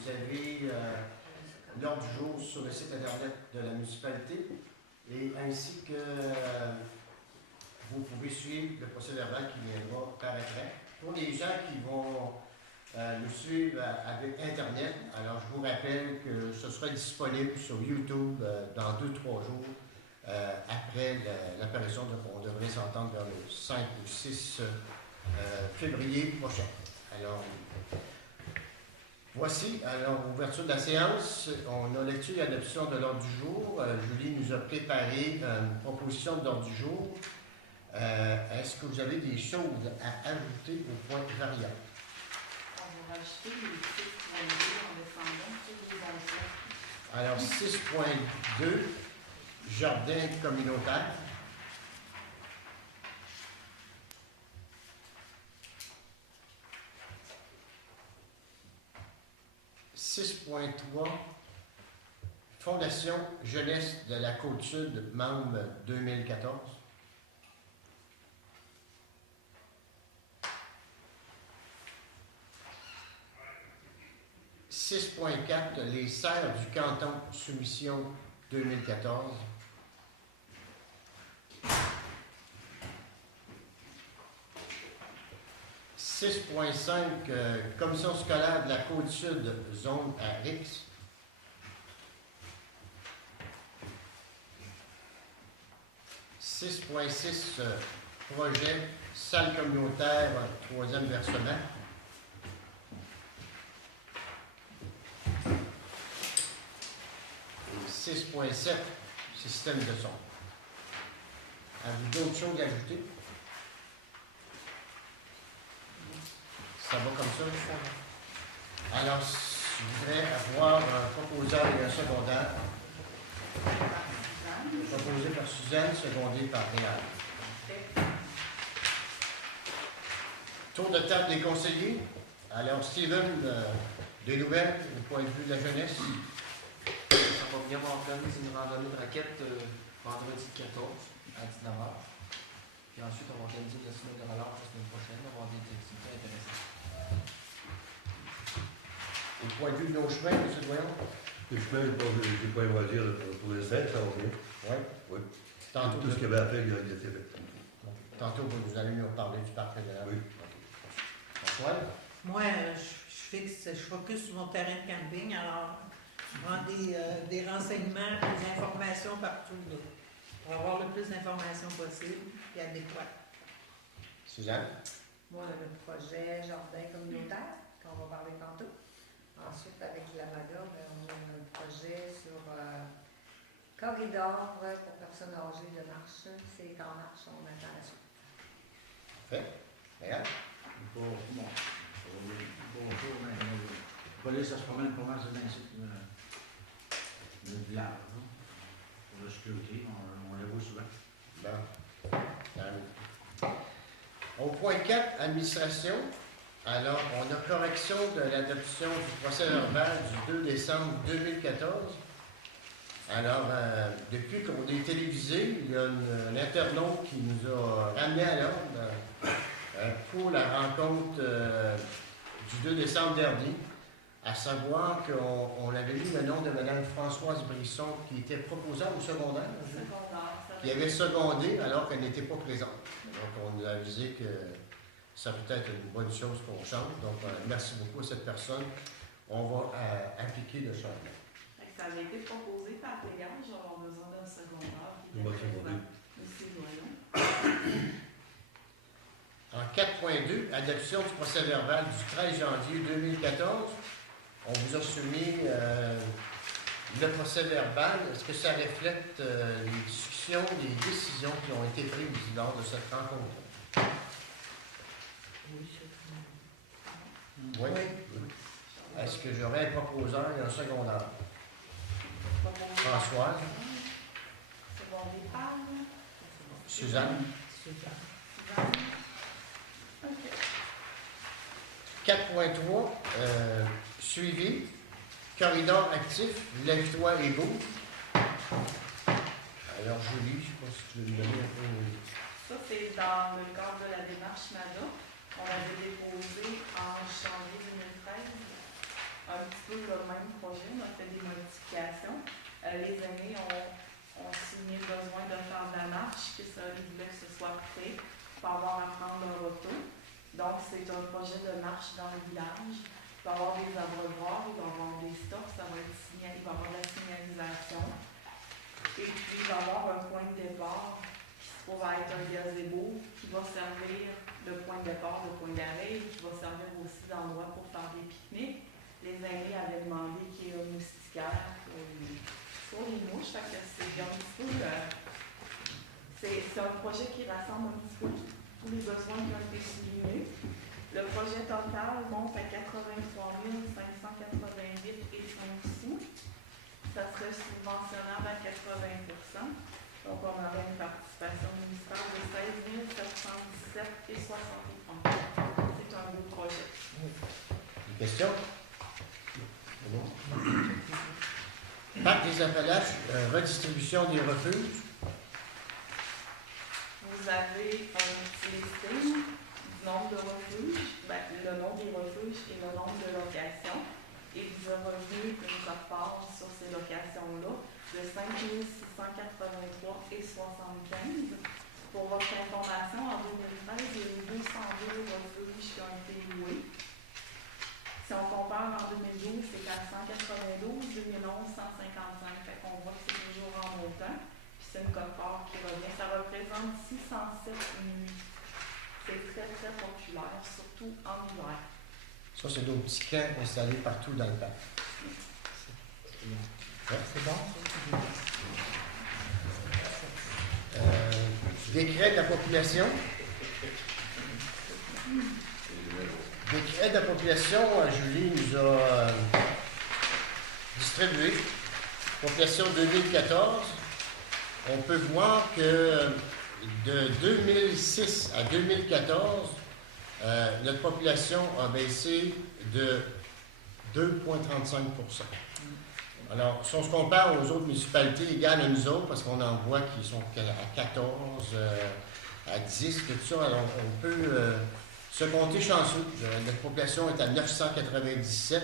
vous avez l'ordre du jour sur le site internet de la municipalité et ainsi que vous pouvez suivre le procès-verbal qui viendra par après. Pour les gens qui vont nous suivre avec Internet, alors je vous rappelle que ce sera disponible sur YouTube dans 2-3 jours après l'apparition. On devrait s'entendre vers le 5 ou 6 février prochain. Alors, voici, alors, ouverture de la séance. On a lecture et adoption de l'ordre du jour. Julie nous a préparé une proposition de l'ordre du jour. Est-ce que vous avez des choses à ajouter au point variable? On va rajouter les 6.2 en défendant tous les anciens. Alors, 6.2, jardin communautaire. « 6.3 Fondation Jeunesse de la Côte-Sud, membre 2014. » 6.4 Les Serres du canton, soumission 2014. 6.5 Commission scolaire de la Côte-Sud, zone à Rix. 6.6 Projet salle communautaire, troisième versement. 6.7 Système de son. Avez-vous d'autres choses à ajouter? Ça va comme ça? Alors, je voudrais avoir un proposeur et un secondaire. Proposé par Suzanne, secondé par Réal. Tour de table des conseillers. Alors, Steven, des nouvelles au point de vue de la jeunesse? On va venir organiser une randonnée de raquettes vendredi 14 à 19h. Puis ensuite, on va organiser la semaine de relâche la semaine prochaine. On va avoir des activités intéressantes. Au point de vue de nos chemins, M. Doyon? Les chemins, je n'ai pas à dire pour les 5, ça va bien. Oui. Oui. Tantôt, Tout ce qu'il y avait à faire, il a été fait. Tantôt, vous allez nous reparler du parc fédéral. Oui. François? Moi, je focus sur mon terrain de camping, alors je prends des renseignements, des informations partout, là, pour avoir le plus d'informations possible et adéquates. Suzanne? Moi, le projet jardin communautaire, qu'on va parler tantôt. Ensuite, avec la MAGA, on a un projet sur corridor pour personnes âgées de marche. C'est en marche, on attend la suite. Fait. Réal? Bonjour, la police, ça se promène pas mal sur le village. Hein? Pour la sécurité, on la voit souvent. Bon. Au point 4, administration. Alors, on a correction de l'adoption du procès-verbal du 2 décembre 2014. Alors, depuis qu'on est télévisé, il y a un internaute qui nous a ramené à l'ordre pour la rencontre du 2 décembre dernier, à savoir qu'on avait mis le nom de Mme Françoise Brisson, qui était proposante au secondaire, qui avait secondé alors qu'elle n'était pas présente. Donc, on nous a avisé que ça peut être une bonne chose qu'on change. Donc, merci beaucoup à cette personne. On va appliquer le changement. Ça avait été proposé par les gars, je vais avoir besoin d'un secondaire. Moi, c'est bon. Monsieur Doyon. En 4.2, adoption du procès-verbal du 13 janvier 2014. On vous a soumis le procès-verbal. Est-ce que ça reflète les discussions, les décisions qui ont été prises lors de cette rencontre? Oui. Est-ce que j'aurais un proposeur et un secondaire? Françoise? C'est bon départ. Suzanne? Suzanne. OK. 4.3, suivi. Corridor actif, lève-toi et bouge. Alors, Julie, je ne sais pas si tu veux me donner un peu. Ça, c'est dans le cadre de la démarche MAGA. On l'avait déposé en janvier 2013. un petit peu le même projet, on a fait des modifications. Les aînés ont signé le besoin de faire de la marche, que ça, ils voulaient que ce soit prêt pour avoir à prendre leur auto. Donc, c'est un projet de marche dans le village. Il va y avoir des abreuvoirs, il va y avoir des stocks, ça va être il va y avoir de la signalisation. Et puis, il va y avoir un point de départ qui se trouve à être un gazebo qui va servir de point de départ, de point d'arrêt, et qui va servir aussi d'endroit pour faire des pique-niques. Les aînés avaient demandé qu'il y ait un moustiquaire pour les mouches, fait que c'est un petit peu... c'est un projet qui rassemble un petit peu tous les besoins qui ont été soulignés. Le projet total monte à 83 588 et 5 sous. Ça serait subventionnable à 80 %. Donc, on aurait une participation municipale de 16 717 et 61. C'est un beau projet. Des questions? Parc des Appalaches, redistribution des refuges. Vous avez un petit listing du nombre de refuges, le nom des refuges et le nombre de locations. Et vous avez revenu une part sur ces locations-là de 5 683 et 75. Pour votre information, en 2013, il y a eu 202 refuges qui ont été loués. Si on compare en 2012, c'est à 192, 2011, 155. Fait qu'on voit que c'est toujours en montant. Puis c'est une cote-part qui revient. Ça représente 607 nuits. C'est très, très populaire, surtout en hiver. Ça, c'est nos petits camps installés partout dans le parc. C'est bon, ça? Décret de la population. Décret de la population, Julie nous a distribué. Population 2014. On peut voir que de 2006 à 2014, notre population a baissé de 2,35 %. Alors, si on se compare aux autres municipalités égales à nous autres, parce qu'on en voit qui sont à 14, à 10, tout ça, alors on peut se compter chanceux. Notre population est à 997.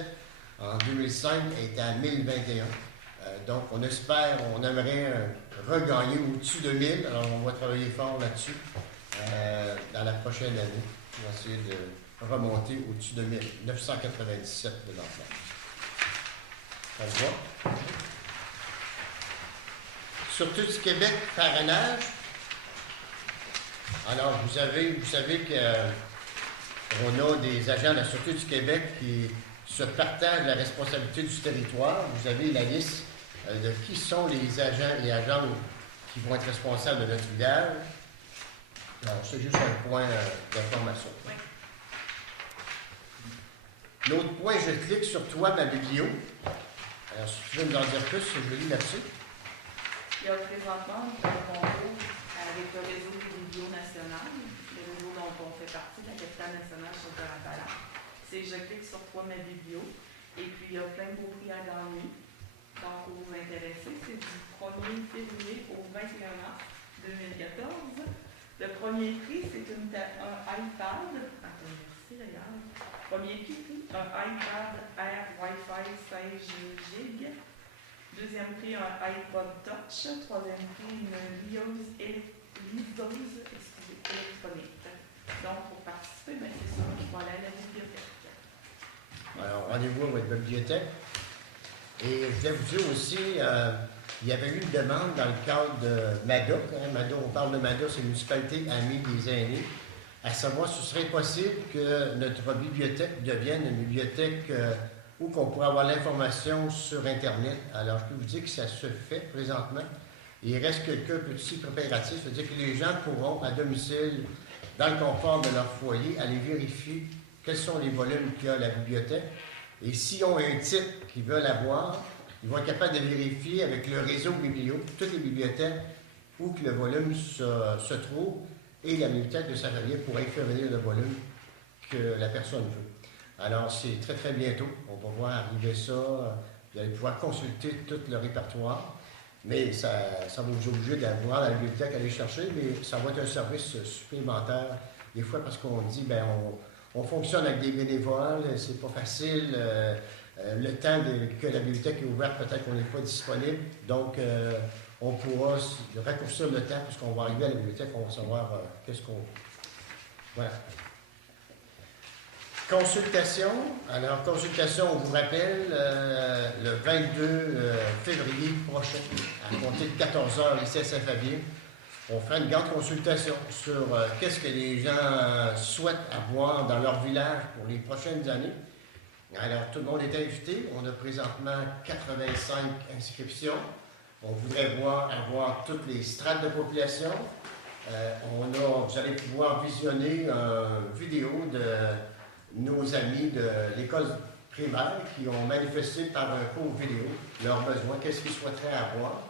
En 2005, elle était à 1021. Donc, on espère, on aimerait regagner au-dessus de 1000. Alors, on va travailler fort là-dessus dans la prochaine année. On va essayer de remonter au-dessus de 1000. 997 de l'emploi. On le voit. Sûreté du Québec, parrainage. Alors, vous savez qu'on a des agents de la Sûreté du Québec qui se partagent la responsabilité du territoire. Vous avez la liste de qui sont les agents et agentes qui vont être responsables de notre village. Alors, c'est juste un point d'information. Oui. L'autre point, je clique sur toi, ma biblio. Alors, si tu veux nous en dire plus, je lis là-dessus. Il y a présentement un concours avec le réseau des biblios nationales, le réseau dont on fait partie, la capitale nationale sur le Appalaches. C'est je clique sur toi, ma biblio, et puis il y a plein de beaux prix à gagner. Donc, pour vous intéresser, c'est du 1er février au 21 mars 2014. Le premier prix, c'est un iPad. Attends, merci, regarde. Premier prix, un iPad Air Wi-Fi 16 GB. Deuxième prix, un iPod Touch. Troisième prix, une liseuse électronique. Donc, pour participer, c'est sûr qu'il faut aller à la bibliothèque. Alors, rendez-vous à votre bibliothèque. Et je voulais vous dire aussi, il y avait eu une demande dans le cadre de MADA. MADA, on parle de MADA, c'est une municipalité amie des aînés, à savoir si ce serait possible que notre bibliothèque devienne une bibliothèque où on pourrait avoir l'information sur Internet. Alors, je peux vous dire que ça se fait présentement. Il reste quelques petits préparatifs, c'est-à-dire que les gens pourront, à domicile, dans le confort de leur foyer, aller vérifier quels sont les volumes qu'il y a à la bibliothèque. Et s'ils ont un titre qu'ils veulent avoir, ils vont être capables de vérifier avec le réseau biblio, toutes les bibliothèques où que le volume se trouve, et la bibliothèque de Saint-Vallier pourra écrire le volume que la personne veut. Alors, c'est très, très bientôt. On va voir arriver ça. Vous allez pouvoir consulter tout le répertoire. Mais ça va vous obliger d'avoir à la bibliothèque, aller chercher, mais ça va être un service supplémentaire. Des fois, parce qu'on dit, on fonctionne avec des bénévoles, c'est pas facile. le temps que la bibliothèque est ouverte, peut-être qu'on n'est pas disponible. Donc, on pourra raccourcir le temps, puisqu'on va arriver à la bibliothèque, on va savoir qu'est-ce qu'on... Voilà. Consultation. Alors, consultation, on vous rappelle, le 22 février prochain, à compter de 14h, ici à Saint-Fabien, on fera une grande consultation sur qu'est-ce que les gens souhaitent avoir dans leur village pour les prochaines années. Alors, tout le monde est invité. On a présentement 85 inscriptions. On voudrait avoir toutes les strates de population. Vous allez pouvoir visionner une vidéo de nos amis de l'école primaire qui ont manifesté par un cours vidéo leurs besoins, qu'est-ce qu'ils souhaiteraient avoir.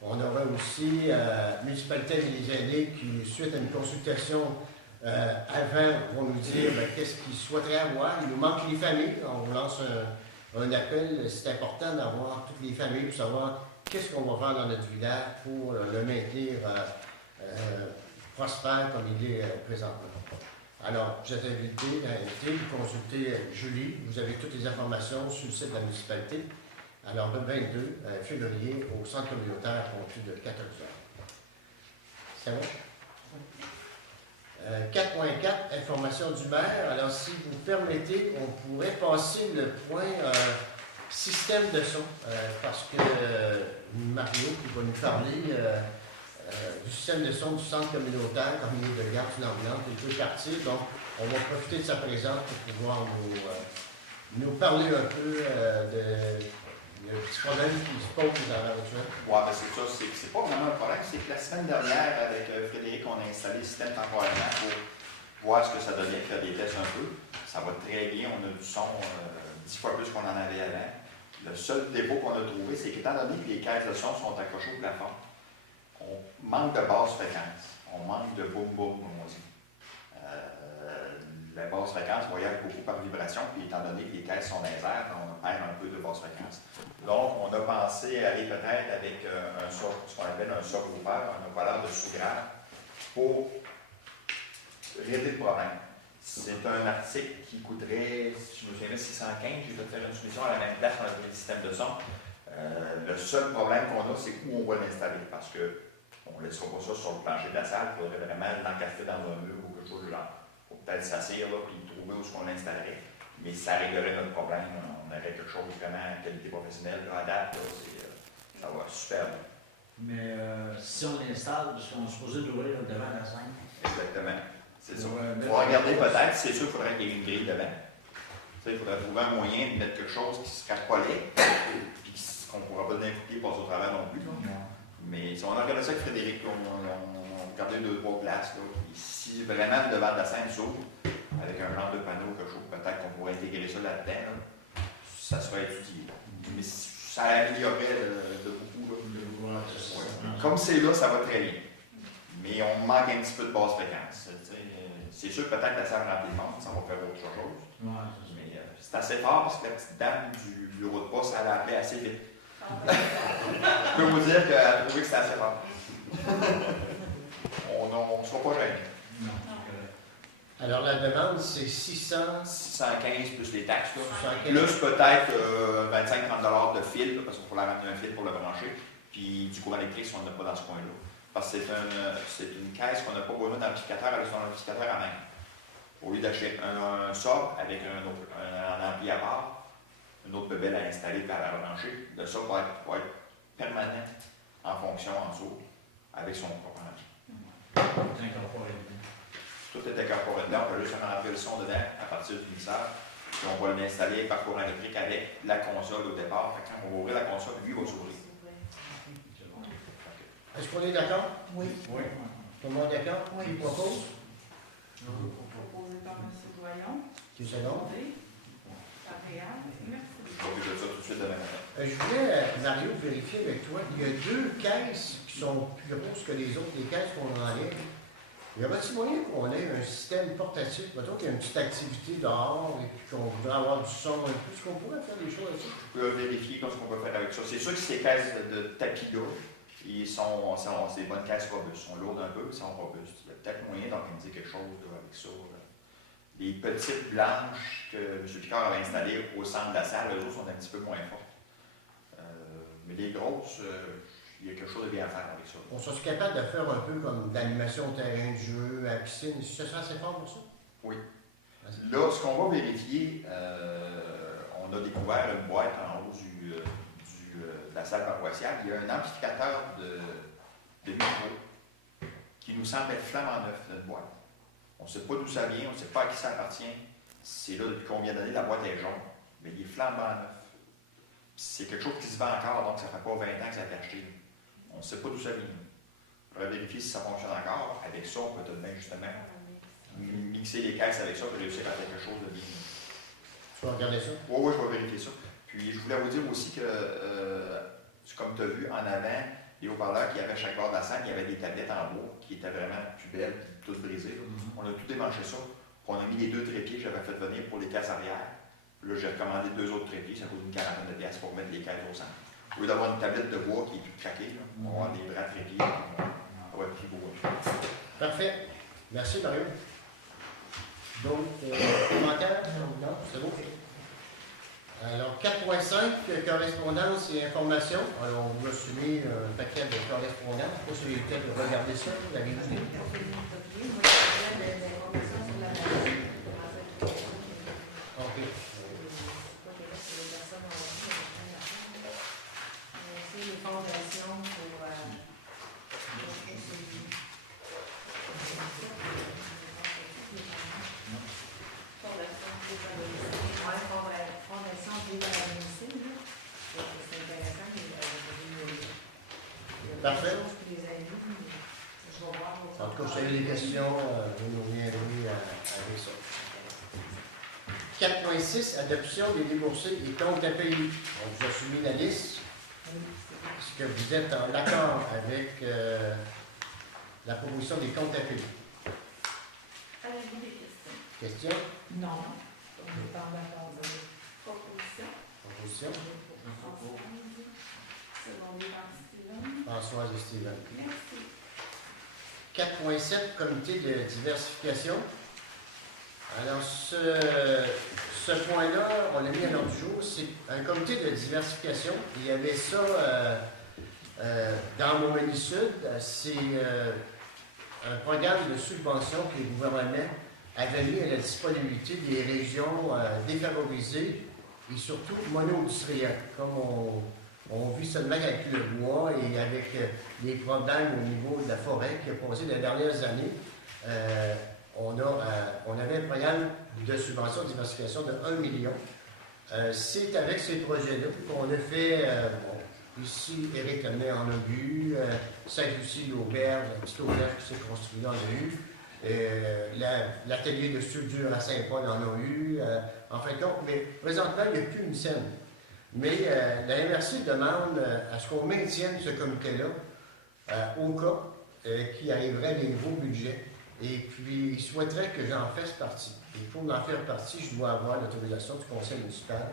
On aura aussi la municipalité des aînés qui, suite à une consultation avant, vont nous dire qu'est-ce qu'ils souhaiteraient avoir. Il nous manque les familles. On vous lance un appel. C'est important d'avoir toutes les familles pour savoir qu'est-ce qu'on va faire dans notre village pour le maintenir prospère comme il est présentement. Alors, vous êtes invité à consulter Julie. Vous avez toutes les informations sur le site de la municipalité. Alors, le 22 février, au centre communautaire, à compter de 14 heures. C'est bon? 4.4, information du maire. Alors, si vous permettez, on pourrait passer le point système de son, parce que Mario qui va nous parler du système de son du centre communautaire, comme il est de garde d'une ambulance, des deux quartiers. Donc, on va profiter de sa présence pour pouvoir nous parler un peu du petit problème qui se pose dans la voiture. Oui, ben c'est ça. C'est pas vraiment un problème. C'est que la semaine dernière, avec Frédéric, on a installé le système temporairement pour voir ce que ça devient, faire des tests un peu. Ça va très bien. On a du son 10 fois plus qu'on en avait avant. Le seul défaut qu'on a trouvé, c'est qu'étant donné que les caisses de son sont accrochées au plafond, on manque de basse fréquence. On manque de boum-boum, comme on dit. La basse fréquence voyage beaucoup par vibration, puis étant donné que les caisses sont dans les airs, on perd un peu de basse fréquence. Donc, on a pensé aller peut-être avec ce qu'on appelle un subwoofer, un haut-parleur de sous-grade, pour régler le problème. C'est un article qui coûterait, si je me souviens, 615. J'ai fait faire une soumission à la même place dans le système de son. Le seul problème qu'on a, c'est où on va l'installer, parce qu'on ne laissera pas ça sur le plancher de la salle. Il faudrait vraiment l'encastrer dans un mur ou quelque chose de genre. Il faut peut-être s'asseoir là puis trouver où on l'installerait. Mais ça réglerait notre problème. On aurait quelque chose vraiment de qualité professionnelle, là, à date, là, ça va super bien. Mais si on l'installe, parce qu'on est supposé l'ouvrir devant la scène. Exactement. C'est ça. Il Ouais, faut regarder peut-être, c'est sûr qu'il faudrait qu'il y ait une grille devant. Il faudrait trouver un moyen de mettre quelque chose qui serait collé, puis qu'on ne pourra pas d'un coup passer au travers non plus. Là. Mais si on a regardé ça avec Frédéric, on a regardé 2-3 places. Là, puis si vraiment le devant de la scène s'ouvre, avec un genre de panneau, quelque chose, peut-être qu'on pourrait intégrer ça là-dedans, là, ça serait étudié. Mais ça améliorerait de beaucoup. Là. Ouais. Comme c'est là, ça va très bien. Mais on manque un petit peu de basse fréquence. C'est sûr que peut-être que la salle remplie de monde, ça va faire autre chose. Ouais, mais c'est assez fort parce que la petite dame du bureau de poste, elle a appelé assez vite. Je peux vous dire qu'elle a trouvé que c'était assez fort. On ne sera pas gêné. Non. Alors, la demande, c'est 615 plus les taxes. Là. 615. Plus peut-être 25-30 de fil, là, parce qu'il faut la mettre un fil pour le brancher. Puis du courant électrique si on n'a pas dans ce coin-là. Parce que c'est une caisse qu'on n'a pas besoin d'amplificateur avec son amplificateur à main. Au lieu d'acheter un sub avec un ampli à part, une autre bebelle à installer et à la brancher, le sub va être permanent en fonction en dessous avec son propre ampli. Tout est incorporé dedans, on peut juste rentrer le son dedans à partir du mixeur. Puis on va l'installer par courant électrique avec la console au départ. Fait que quand on va ouvrir la console, lui va s'ouvrir. Est-ce qu'on est d'accord? Oui. Oui. Tout le monde est d'accord? Oui. Qui propose? Proposé par M. Doyon. Qui second? Agréable. Merci. Je vais ouvrir ça tout de suite demain matin. Je voulais, Mario, vérifier avec toi. Il y a 2 caisses qui sont plus grosses que les autres, les caisses qu'on enlève. Y aurait-il moyen qu'on ait un système portatif? Mettons qu'il y a une petite activité dehors et qu'on voudrait avoir du son un peu. Est-ce qu'on pourrait faire des choses là-dessus? Je peux vérifier ce qu'on peut faire avec ça. C'est sûr que ces caisses de tapis-là, c'est des bonnes caisses robustes. Ils sont lourdes un peu, mais ils sont robustes. Il y a peut-être moyen d'organiser quelque chose là, avec ça. Les petites blanches que M. Picard avait installées au centre de la salle, eux autres sont un petit peu moins fortes. Mais les grosses, il y a quelque chose de bien à faire avec ça. On serait capable de faire un peu comme de l'animation au terrain de jeu, à la piscine. Ce serait assez fort pour ça? Oui. Là, ce qu'on va vérifier, on a découvert une boîte en haut de la salle paroissiale. Il y a un amplificateur de micro qui nous semble être flamant neuf dans une boîte. On ne sait pas d'où ça vient, on ne sait pas à qui ça appartient. C'est là depuis combien d'années la boîte est jaune. Mais il est flambant neuf. C'est quelque chose qui se vend encore, donc ça ne fait pas 20 ans que ça a été acheté. On ne sait pas d'où ça vient. On va vérifier si ça fonctionne encore. Avec ça, on peut tout de même justement mixer les caisses avec ça pour réussir à faire quelque chose de bien. Tu vas regarder ça? Oui, je vais vérifier ça. Puis je voulais vous dire aussi que, comme tu as vu en avant, les haut-parleurs qu'il y avait à chaque bord de la salle, il y avait des tablettes en bois qui étaient vraiment plus belles, toutes brisées. On a tout démanché ça. On a mis les 2 trépieds que j'avais fait venir pour les caisses arrière. Là, j'ai recommandé 2 autres trépieds, ça coûte une quarantaine de piastres pour mettre les caisses au centre. Au lieu d'avoir une tablette de bois qui est plus craquée, là, on va avoir des bras trépieds, ça va être plus beau. Parfait. Merci, Mario. D'autres commentaires? Non, c'est bon. Alors, 4.5, correspondance et information. Alors, on vous a soumis un paquet de correspondance. Je ne sais pas si vous avez peut-être regardé ça, vous l'avez vu. OK. Les fondations pour fondation de la domicile. C'est intéressant. Parfait. Les amis, je vais voir. En tout cas, si vous avez des questions, vous nous reviendrez avec ça. 4.6, adoption des déboursés et comptes à payer. On vous a soumis la liste. Est-ce que vous êtes en accord avec la proposition des comptes à payer? Avez-vous des questions? Question? Non, on n'est pas d'accord. Proposition? Proposition? Secondé par Steven. Françoise et Steven. Merci. 4.7, comité de diversification. Alors, ce point-là, on l'a mis à l'ordre du jour, c'est un comité de diversification. Il y avait ça dans Montmagny-Sud. C'est un programme de subvention que le gouvernement avait mis à la disponibilité des régions défavorisées et surtout mono-industrielles, comme on vit seulement avec le bois et avec les problèmes au niveau de la forêt qui a posé les dernières années. On avait un programme de subvention de diversification de 1 million. C'est avec ces projets-là qu'on a fait, ici, Éric Lemay en a vu, Saint-Lucie, l'auberge, la petite auberge qui s'est construite en a eu, l'atelier de soudure à Saint-Paul en a eu, en fin de compte, mais présentement, il n'y a plus une scène. Mais la MRC demande à ce qu'on maintienne ce comité-là au cas qu'il arriverait des nouveaux budgets. Et puis, il souhaiterait que j'en fasse partie. Et pour en faire partie, je dois avoir l'autorisation du conseil municipal.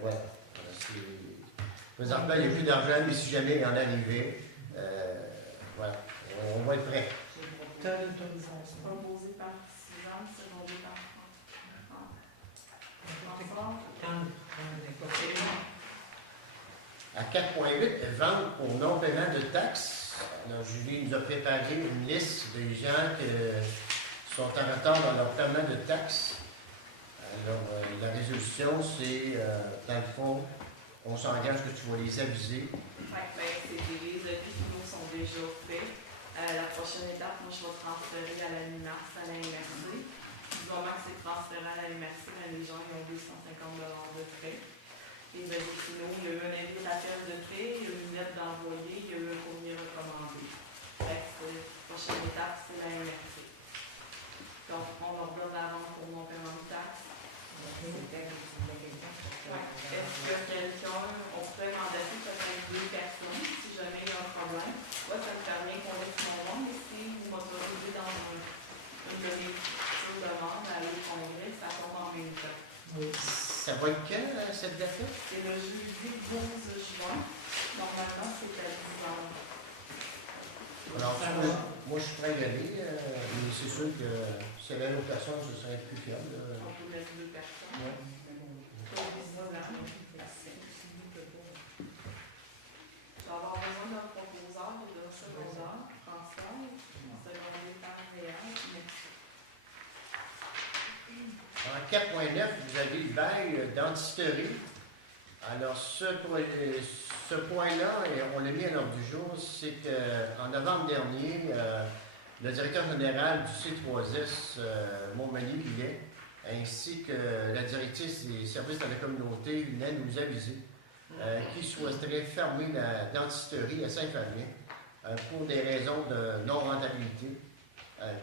Voilà. Présentement, il n'y a plus d'argent, mais si jamais il en arrivait, voilà, on va être prêt. Tu as l'autorisation. Proposé par Suzanne, secondé par François. À 4.8, vente pour non-paiement de taxes. Alors, Julie nous a préparé une liste de gens qui sont en retard dans leur paiement de taxes. Alors, la résolution, c'est, dans le fond, on s'engage que tu vas les aviser. Oui, bien, les avis finaux sont déjà faits. La prochaine étape, moi, je vais transférer à la mi-mars à la MRC. Du moment que c'est transféré à la MRC, les gens ils ont 250 $ de frais. Les avis finaux, il y a eu un avis d'appel de frais, il y a eu une lettre d'envoyé, il y a eu un courrier recommandé. La prochaine étape, c'est la MRC. Donc, on leur donne la vente pour mon paiement de taxes. Est-ce que quelqu'un, on pourrait mandater peut-être 2 personnes si jamais il y a un problème? Moi, ça me permet qu'on laisse mon nom, mais si vous m'autorisez dans une de mes futures demandes à aller au congrès, ça tombe en même temps. Ça va être quand, cette date-là? C'est le jeudi 12 juin. Normalement, c'est à 10 h. Alors, moi, je suis prêt à y aller, mais c'est sûr que si il y avait une autre personne, ce serait plus fiable. On peut laisser 2 personnes. Ouais. Pas visible, hein. Tu vas avoir besoin d'un proposeur ou d'un secondaire, François, secondaire par réel, merci. En 4.9, vous avez le bail d'antisterie. Alors, ce point-là, et on l'a mis à l'ordre du jour, c'est qu'en novembre dernier, le directeur général du C3S, Montmagny-Pillet, ainsi que la directrice des services de la communauté, venaient nous aviser qu'ils souhaiteraient fermer la dentisterie à Saint-Fabien pour des raisons de non-rentabilité,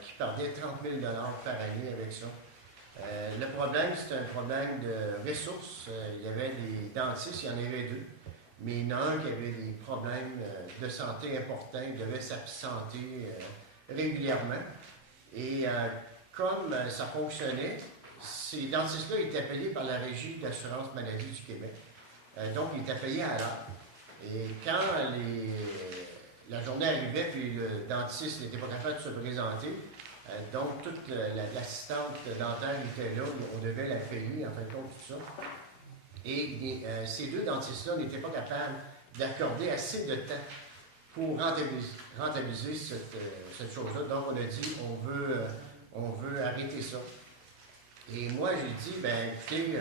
qui perdaient 30 000 $ par année avec ça. Le problème, c'est un problème de ressources. Il y avait des dentistes, il y en avait 2, mais il y en a un qui avait des problèmes de santé importants, il devait s'absenter régulièrement. Et comme ça fonctionnait, ces dentistes-là étaient payés par la Régie de l'assurance maladie du Québec. Donc, ils étaient payés à l'heure. Et quand la journée arrivait, puis le dentiste n'était pas capable de se présenter, donc toute l'assistante dentaire était là, on devait la payer, en fin de compte, tout ça. Et ces 2 dentistes-là n'étaient pas capables d'accorder assez de temps pour rentabiliser cette chose-là. Donc, on a dit, on veut arrêter ça. Et moi, j'ai dit, ben écoutez,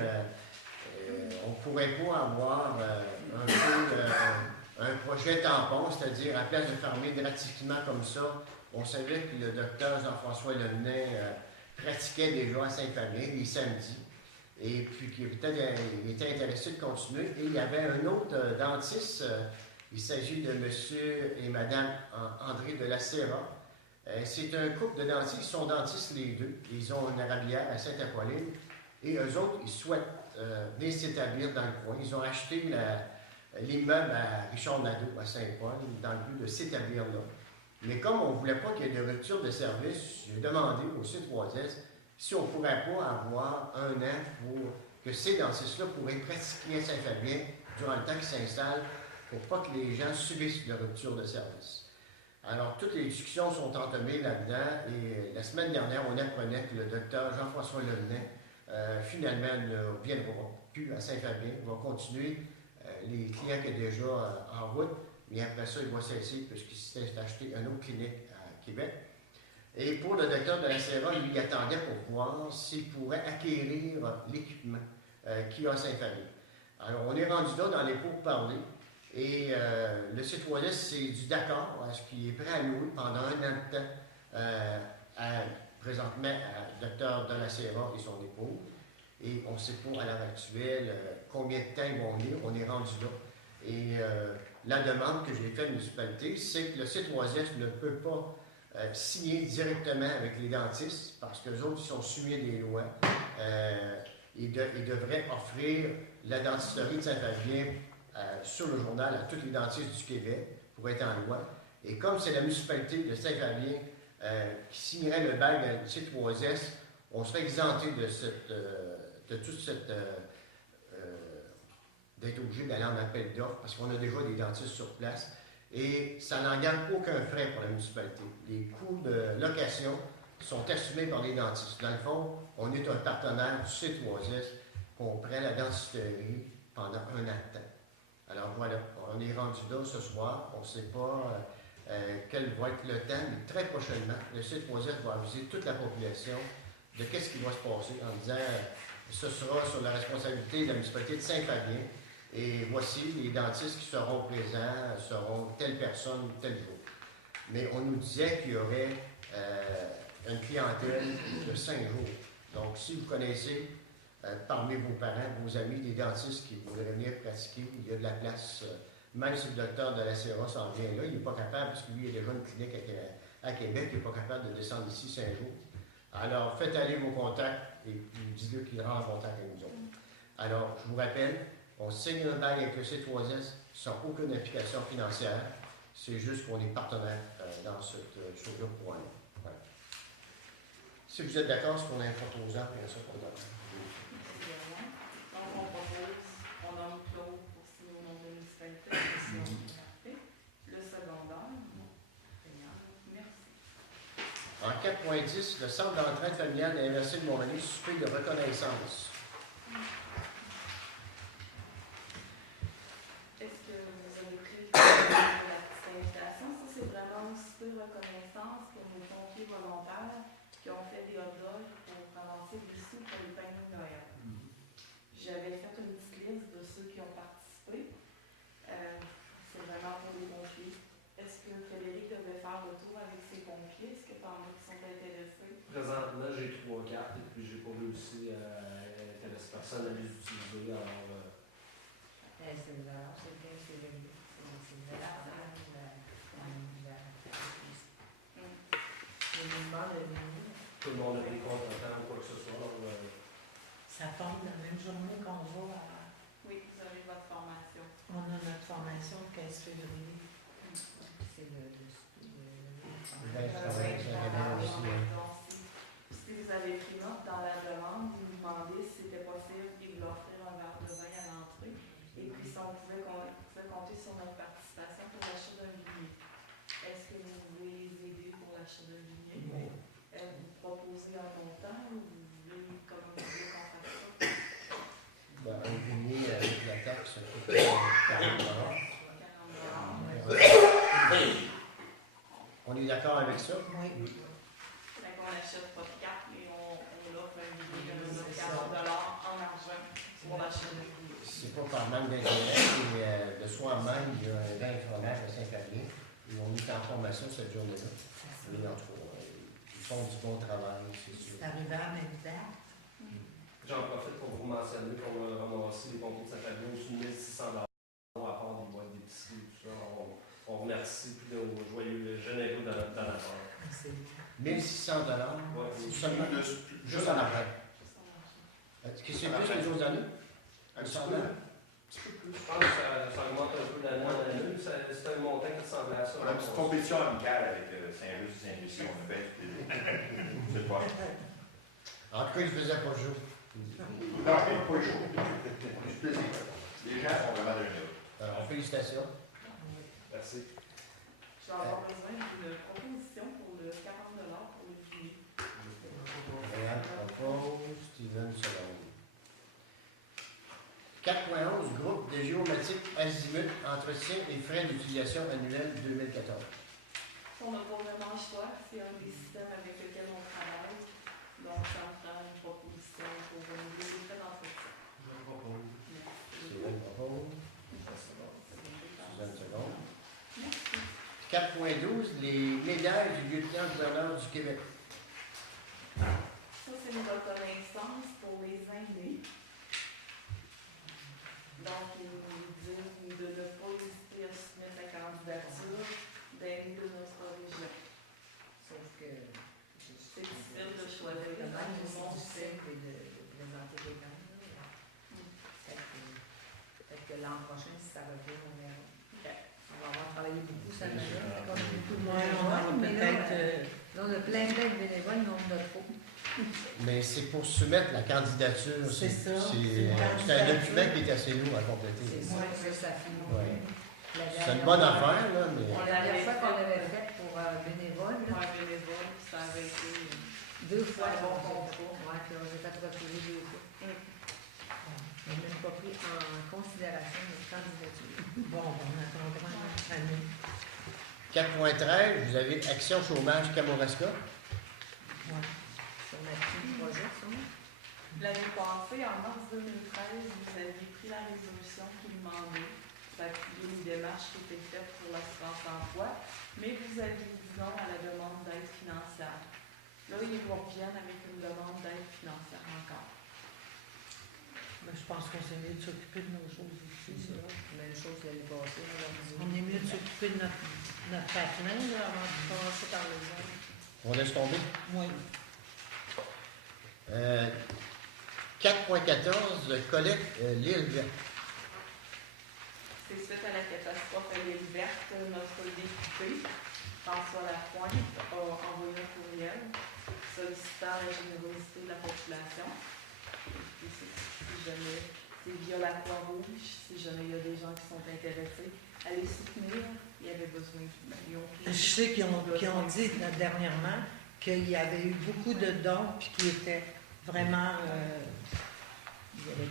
on ne pourrait pas avoir un projet tampon, c'est-à-dire à place de fermer drastiquement comme ça. On savait que le docteur Jean-François Lemenet pratiquait déjà à Saint-Fabien les samedis, et puis qu'il était intéressé de continuer. Et il y avait un autre dentiste, il s'agit de monsieur et madame André de la Serra. C'est un couple de dentistes, ils sont dentistes les 2. Ils ont une arabière à Saint-Apolline, et eux autres, ils souhaitent venir s'établir dans le coin. Ils ont acheté l'immeuble à Richard Nadeau, à Saint-Paul, dans le but de s'établir là. Mais comme on ne voulait pas qu'il y ait de rupture de service, j'ai demandé au C3S si on ne pourrait pas avoir 1 an pour que ces dentistes-là pourraient pratiquer à Saint-Fabien durant le temps qu'ils s'installent pour pas que les gens subissent de rupture de service. Alors, toutes les discussions sont entamées là-dedans et la semaine dernière, on apprenait que le docteur Jean-François Lemenet, finalement, ne viendra plus à Saint-Fabien, va continuer les clients qu'il y a déjà en route. Mais après ça, il va cesser puisqu'il s'est acheté une autre clinique à Québec. Et pour le docteur de la Serra, lui, il attendait pour voir s'il pourrait acquérir l'équipement qu'il y a à Saint-Fabien. Alors, on est rendu là dans les pourparlers et le C3S s'est dit d'accord à ce qu'il est prêt à louer pendant 1 an de temps présentement à docteur de la Serra et son épouse. Et on ne sait pas à l'heure actuelle combien de temps ils vont venir. On est rendu là. Et la demande que j'ai faite à la municipalité, c'est que le C3S ne peut pas signer directement avec les dentistes parce qu'eux autres, ils sont soumis à des lois. Ils devraient offrir la dentisterie de Saint-Fabien sur le journal à tous les dentistes du Québec pour être en loi. Et comme c'est la municipalité de Saint-Fabien qui signerait le bail du C3S, on serait exempté de toute cette... d'être obligé d'aller en appel d'offres parce qu'on a déjà des dentistes sur place et ça n'engage aucun frais pour la municipalité. Les coûts de location sont assumés par les dentistes. Dans le fond, on est un partenaire du C3S qu'on prend la dentisterie pendant 1 an de temps. Alors voilà, on est rendu là ce soir. On ne sait pas quel va être le temps, mais très prochainement, le C3S va aviser toute la population de qu'est-ce qui va se passer en disant ce sera sur la responsabilité de la municipalité de Saint-Fabien. Et voici les dentistes qui seront présents, seront telle personne, tel jour. Mais on nous disait qu'il y aurait une clientèle de 5 jours. Donc, si vous connaissez parmi vos parents, vos amis, des dentistes qui voudraient venir pratiquer, il y a de la place. Même si le docteur de la Serra s'en vient là, il n'est pas capable, parce que lui, il a déjà une clinique à Québec, il n'est pas capable de descendre ici 5 jours. Alors, faites aller vos contacts et dites-le qu'il rentre en contact avec nous autres. Alors, je vous rappelle, on signe un bail avec le C3S sans aucune application financière. C'est juste qu'on est partenaire dans cette chose-là pour un an. Voilà. Si vous êtes d'accord, c'est qu'on a un proposant, puis ça qu'on donne. Donc, on propose, on nomme Claude pour signer au nom de la municipalité. Le secondaire. Merci. 4.10, le centre d'entraide familiale de l'Université de Montmagny, souper de reconnaissance. Est-ce que vous avez pris le temps de la petite invitation? Ça, c'est vraiment un souper de reconnaissance pour nos pompiers volontaires qui ont fait des hot dogs pour ramasser des sous pour les paniers de Noël. J'avais fait une petite liste de ceux qui ont participé. C'est vraiment pour les pompiers. Est-ce que Frédéric devait faire le tour avec ses pompiers? Est-ce que tu en as qui sont intéressés? Présentement, j'ai 3 cartes et puis j'ai pas réussi à intéresser personne à les utiliser. Alors, C'est le valeur, c'est bien, c'est le valeur. Le mouvement de l'année. tout le monde a des comptes en temps ou quoi que ce soit. Alors, Ça tombe dans la même journée qu'on va à... Oui, vous avez votre formation. On a notre formation le 15 février. C'est le Si vous avez pris note dans la demande, vous nous demandez si c'était possible et vous leur offrir un verre de vin à l'entrée. Et puis si on pouvait compter sur notre participation pour l'achat d'un billet. Est-ce que vous voulez les aider pour l'achat d'un billet? Vous proposez un montant ou vous voulez comment vous voulez qu'on fasse ça? Ben, un billet avec la taxe, ça coûte 40 $. 40 On est d'accord avec ça? Oui. Fait qu'on n'achète pas de carte, mais on offre un billet de 40 $ en argent pour l'achat de billet. C'est pas par manque d'intérêt, mais de soir-même, il y a un vin fromage à Saint-Fabien. Ils ont mis en formation cette journée-là. Et en tout cas, ils font du bon travail, c'est sûr. C'est arrivé à la même date. j'en profite pour vous mentionner qu'on a ramassé les pompiers de Saint-Fabien au-dessus de 1600 $, à part des boîtes d'épicerie, tout ça. On remercie puis nos joyeux généreux donateurs. C'est 1600 $. Ouais, Seulement juste en argent. Est-ce que c'est plus que les autres années? Un petit 100 peu. $? Je pense que ça augmente un peu d'année en année. C'est un montant qui ressemblait à ça. On a une petite compétition amicale avec Saint-Just et Saint-Lucie. On a fait c'est pas. En tout cas, ils ne faisaient pas jour. Non, pas le chaud. On a du plaisir. Les gens sont vraiment généreux. Alors, félicitations. Merci. Je vais avoir besoin d'une proposition pour le 40 $ pour le billet. Réal propose, Steven seconde. 4.11, groupe de géomatique Azimut, entretien et frais d'utilisation annuels 2014. On n'a pas vraiment le choix, c'est un des systèmes avec lesquels on travaille. Donc, ça me prend une proposition pour renouveler les frais d'entretien. Je propose. Steven propose, Suzanne seconde. Merci. 4.12, les médailles du lieutenant-gouverneur du Québec. Ça, c'est une reconnaissance pour les aînés. Donc, ils nous disent de ne pas hésiter à soumettre la candidature d'aînés de notre région. Sauf que C'est difficile de choisir. le même Tout le monde difficile sait. de présenter des candidats. Peut-être que l'an prochain, si ça revient, on verra. On va avoir travaillé beaucoup cette année. C'est comme beaucoup de Ouais, on va bénévoles, mais là, peut-être... là, on a plein de bénévoles, mais on en a trop. Mais c'est pour soumettre la candidature. C'est ça. C'est un document qui est assez lourd à compléter. C'est sûr que ça finit. Ouais. La C'est une dernière bonne fois- affaire, là, mais La dernière fois qu'on l'avait fait pour bénévoles, Pour un bénévole, ça avait été. 2 fois, un bon on concours. ouais, puis on s'est fait refuser 2 fois. On n'a même pas pris en considération notre candidature. Bon, on attendra une année. 4.13, vous avez Action chômage Kamouraska. Ouais. On a pris le projet, ça. L'année passée, en mars 2013, vous aviez pris la résolution qui demandait d'appuyer les démarches qui étaient faites pour l'assurance emploi, mais vous aviez dit non à la demande d'aide financière. Là, ils vous reviennent avec une demande d'aide financière encore. Mais je pense qu'on s'est mieux de s'occuper de nos choses ici. C'est là. la même chose que l'année passée. On est mieux de s'occuper de notre patelin là, avant de passer par les autres. On laisse tomber. Oui. 4.14, collecte l'île verte. C'est suite à la catastrophe à l'île verte, notre député, François Lapointe, a envoyé un courriel sollicitant la générosité de la population. Et puis, si jamais, c'est via la Croix-Rouge, si jamais il y a des gens qui sont intéressés à les soutenir, il y avait besoin de millions. Je sais qu'ils ont dit là, dernièrement qu'il y avait eu beaucoup de dons, puis qu'il était vraiment...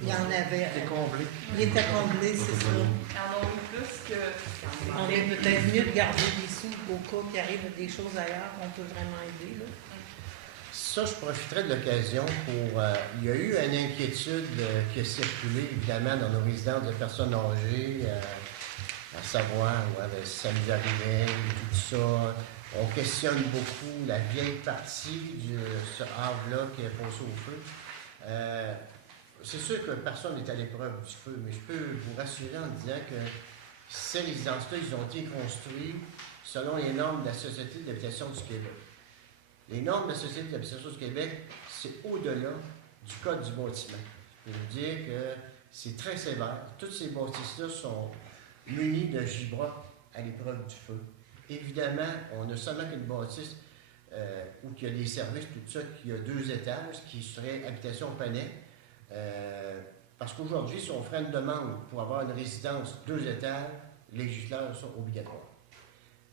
il y en avait. C'était comblé. Il était comblé, c'est ça. Ils en ont eu plus que. On est peut-être mieux de garder des sous au cas qu'il arrive des choses ailleurs qu'on peut vraiment aider. Là. Ça, je profiterai de l'occasion pour... il y a eu une inquiétude qui a circulé, évidemment, dans nos résidences de personnes âgées, à savoir, ouais, ça nous arrivait, tout ça. On questionne beaucoup la vieille partie de ce havre-là qui est passé au feu. C'est sûr que personne n'est à l'épreuve du feu, mais je peux vous rassurer en disant que ces résidences-là, ils ont été construits selon les normes de la Société d'habitation du Québec. Les normes de la Société d'habitation du Québec, c'est au-delà du Code du bâtiment. Je peux vous dire que c'est très sévère. Toutes ces bâtisses-là sont munies de gibrottes à l'épreuve du feu. Évidemment, on a seulement qu'une bâtisse où il y a des services, tout ça, qui a 2 étages, qui serait habitation panais. Parce qu'aujourd'hui, si on ferait une demande pour avoir une résidence 2 étages, les législateurs sont obligatoires.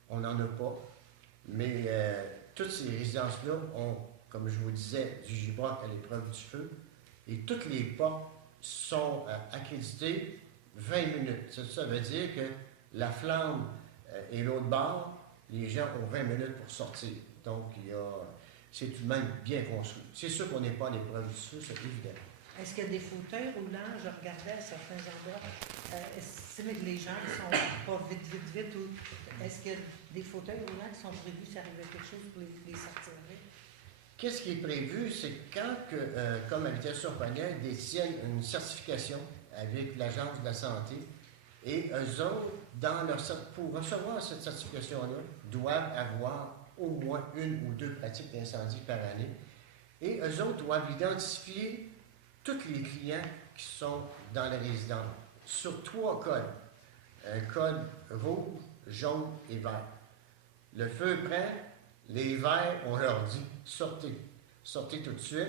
On n'en a pas, mais toutes ces résidences-là ont, comme je vous disais, du gibroc à l'épreuve du feu, et toutes les portes sont accréditées 20 minutes. Ça veut dire que la flamme et l'autre bord, les gens ont 20 minutes pour sortir. Donc, c'est tout de même bien construit. C'est sûr qu'on n'est pas à l'épreuve du feu, c'est évident. Est-ce qu'il y a des fauteuils roulants? Je regardais à certains endroits. Est-ce que les gens ne sont pas vite, ou est-ce qu'il y a des fauteuils roulants qui sont prévus s'il arrivait quelque chose pour les sortir? Qu'est-ce qui est prévu? C'est quand, comme Habitation Panel, détiennent une certification avec l'Agence de la santé, et eux autres, pour recevoir cette certification-là, doivent avoir au moins 1 ou 2 pratiques d'incendie par année. Et eux autres doivent identifier tous les clients qui sont dans la résidence sur 3 codes. Un code rouge, jaune et vert. Le feu prend, les verts, on leur dit sortez. Sortez tout de suite.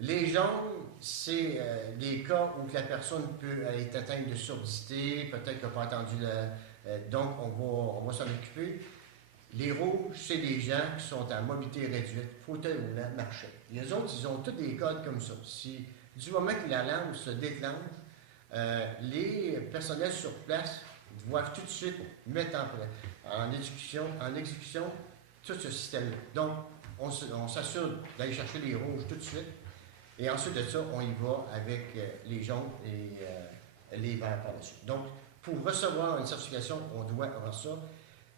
Les jaunes, c'est des cas où la personne peut être atteinte de surdité, peut-être qu'elle n'a pas entendu donc on va s'en occuper. Les rouges, c'est des gens qui sont en mobilité réduite, fauteuil roulant, marchait. Les autres, ils ont tous des codes comme ça. Du moment que la lampe se déclenche, les personnels sur place doivent tout de suite mettre en exécution tout ce système-là. Donc, on s'assure d'aller chercher les rouges tout de suite, et ensuite de ça, on y va avec les jaunes et les verts par la suite. Donc, pour recevoir une certification, on doit avoir ça,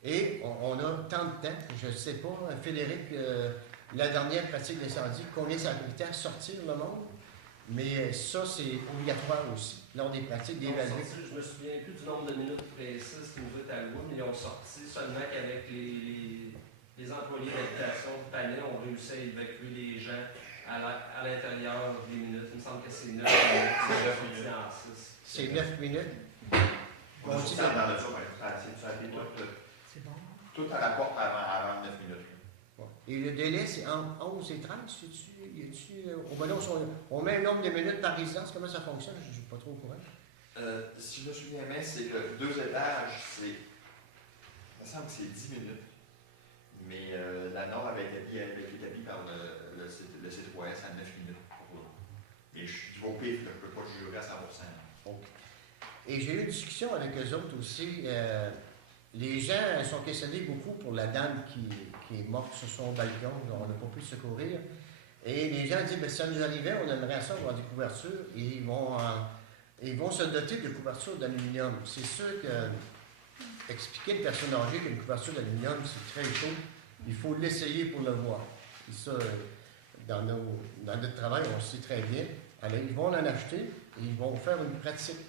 et on a tant de temps, je ne sais pas, Frédéric, la dernière pratique d'incendie, combien ça a pris de temps à sortir le monde? Mais ça, c'est obligatoire aussi, lors des pratiques d'évaluer. Je me souviens plus du nombre de minutes précises qui nous est alloué, mais ils ont sorti seulement qu'avec les employés d'habitation de panel ont réussi à évacuer les gens à l'intérieur des minutes. Il me semble que c'est 9 minutes. C'est 9 minutes. On dit dans le jour, C'est bon. tout à la porte avant 9 minutes. Et le délai, c'est entre 11 et 30, on met un nombre de minutes par résidence, comment ça fonctionne? Je ne suis pas trop au courant. Si je me souviens bien, c'est que 2 étages, il me semble que c'est 10 minutes. Mais la norme avait été établie par le C3S à 9 minutes. Et je suis au pire, je ne peux pas jurer à 100%. Okay. Et j'ai eu une discussion avec eux autres aussi. Les gens sont questionnés beaucoup pour la dame qui est morte sur son balcon. On n'a pas pu le secourir. Et les gens disent, si ça nous arrivait, on aimerait ça avoir des couvertures. Et ils vont se doter de couvertures d'aluminium. C'est sûr que expliquer à une personne âgée qu'une couverture d'aluminium, c'est très chaud. Il faut l'essayer pour le voir. Et ça, dans notre travail, on le sait très bien. Alors, ils vont en acheter et ils vont faire une pratique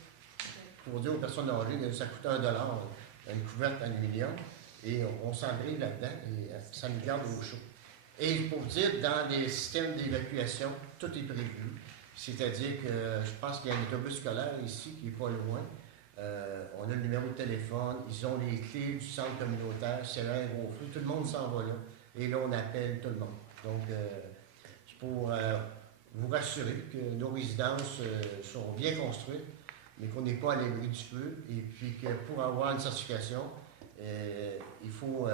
pour dire aux personnes âgées que ça coûte $1, une couverte d'aluminium, et on s'embride là-dedans et ça nous garde au chaud. Et pour dire, dans les systèmes d'évacuation, tout est prévu. C'est-à-dire que je pense qu'il y a un autobus scolaire ici qui n'est pas loin. On a le numéro de téléphone, ils ont les clés du centre communautaire, c'est là un gros feu, tout le monde s'en va là. Et là, on appelle tout le monde. Donc, c'est pour vous rassurer que nos résidences sont bien construites, mais qu'on n'est pas à l'abri du feu, et puis que pour avoir une certification, il faut